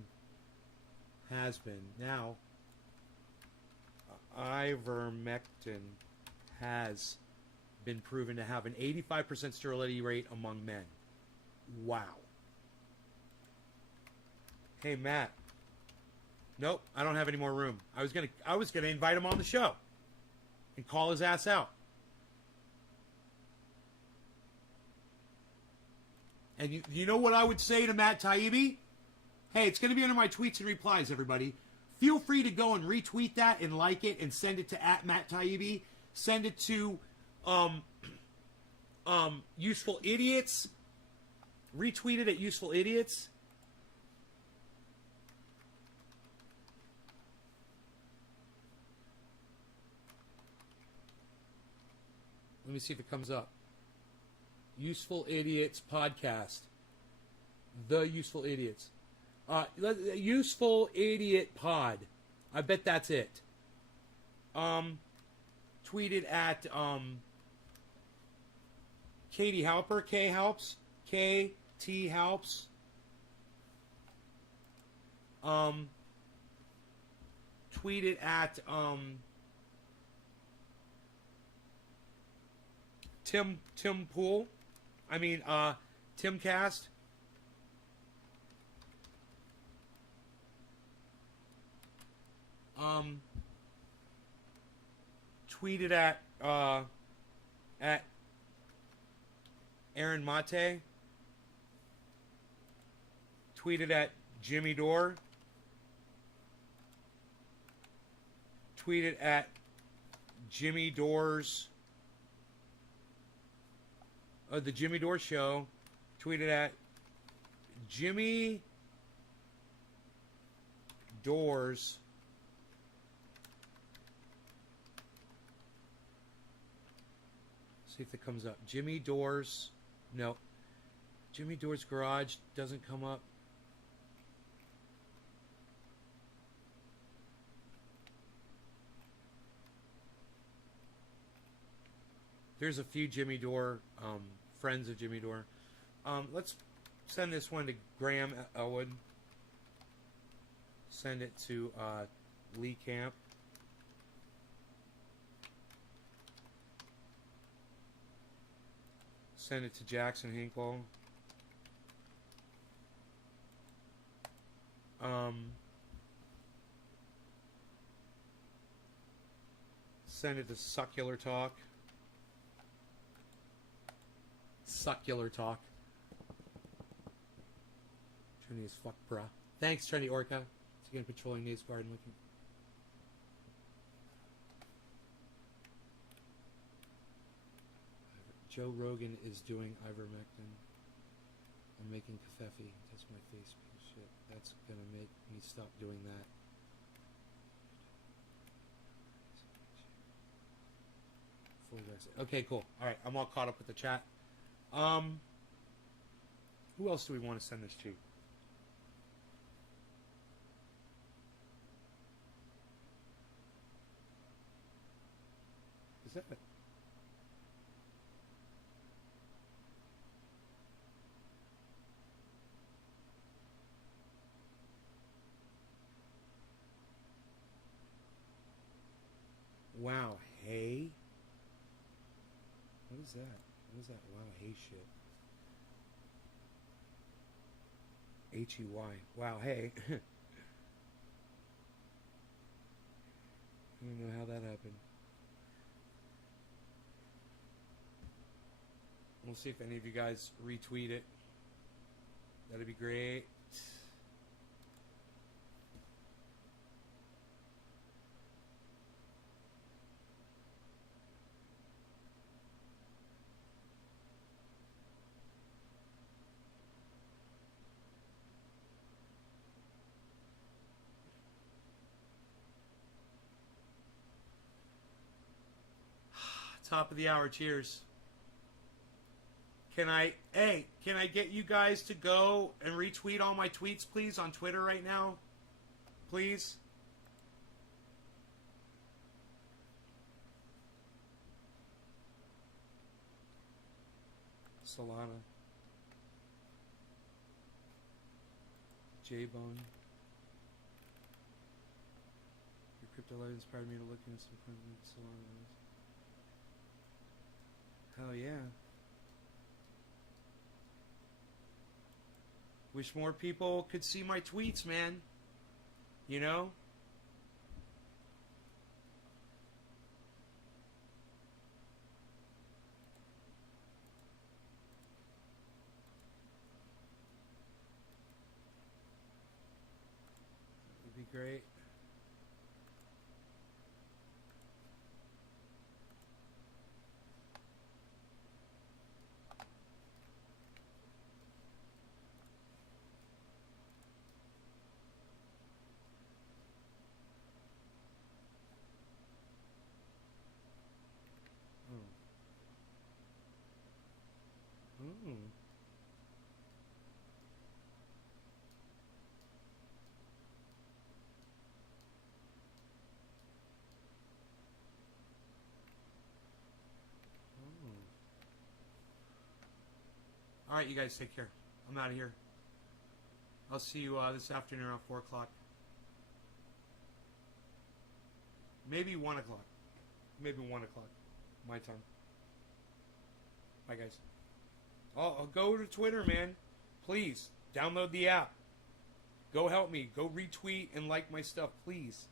has been. Now ivermectin has been proven to have an 85% sterility rate among men. Wow. Hey, Matt. Nope, I don't have any more room. I was gonna invite him on the show and call his ass out. And you know what I would say to Matt Taibbi? Hey, it's going to be under my tweets and replies, everybody. Feel free to go and retweet that and like it and send it to @MattTaibbi. Send it to Useful Idiots. Retweet it at Useful Idiots. Let me see if it comes up. Useful Idiots podcast. The Useful Idiots. Useful Idiot Pod. I bet that's it. Tweeted at Katie Halper. K helps. KT helps. Tweeted at Tim Pool. I mean Timcast. Tweeted at Aaron Mate. Tweeted at Jimmy Dore. Tweeted at Jimmy Dore's the Jimmy Dore Show. Tweeted at Jimmy Dore's see if it comes up. Jimmy Dore's no. Jimmy Dore's Garage doesn't come up. There's a few Jimmy Dore, friends of Jimmy Dore. Let's send this one to Graham Elwood. Send it to Lee Camp. Send it to Jackson Hinkle. Send it to Succular Talk. Succular Talk. Trendy as fuck, bruh. Thanks, Trendy Orca. It's again patrolling Nate's garden looking. Joe Rogan is doing Ivermectin. I'm making kafefe. That's my face. Shit. That's gonna make me stop doing that. Okay, cool. Alright, I'm all caught up with the chat. Who else do we want to send this to? Is that it? Wow, hey? What is that? What is that? Wow, hey shit. H-E-Y. Wow, hey. I don't know how that happened. We'll see if any of you guys retweet it. That'd be great. Top of the hour, cheers. Can I get you guys to go and retweet all my tweets, please, on Twitter right now? Please? Solana. J-Bone. Your crypto life inspired me to look into some Solana. yeah. Wish more people could see my tweets, man. You know? It would be great. Mm. All right, you guys take care. I'm out of here. I'll see you this afternoon around 4 o'clock. Maybe 1 o'clock. Maybe 1 o'clock. My time. Bye, guys. I'll go to Twitter, man. Please, download the app. Go help me. Go retweet and like my stuff, please.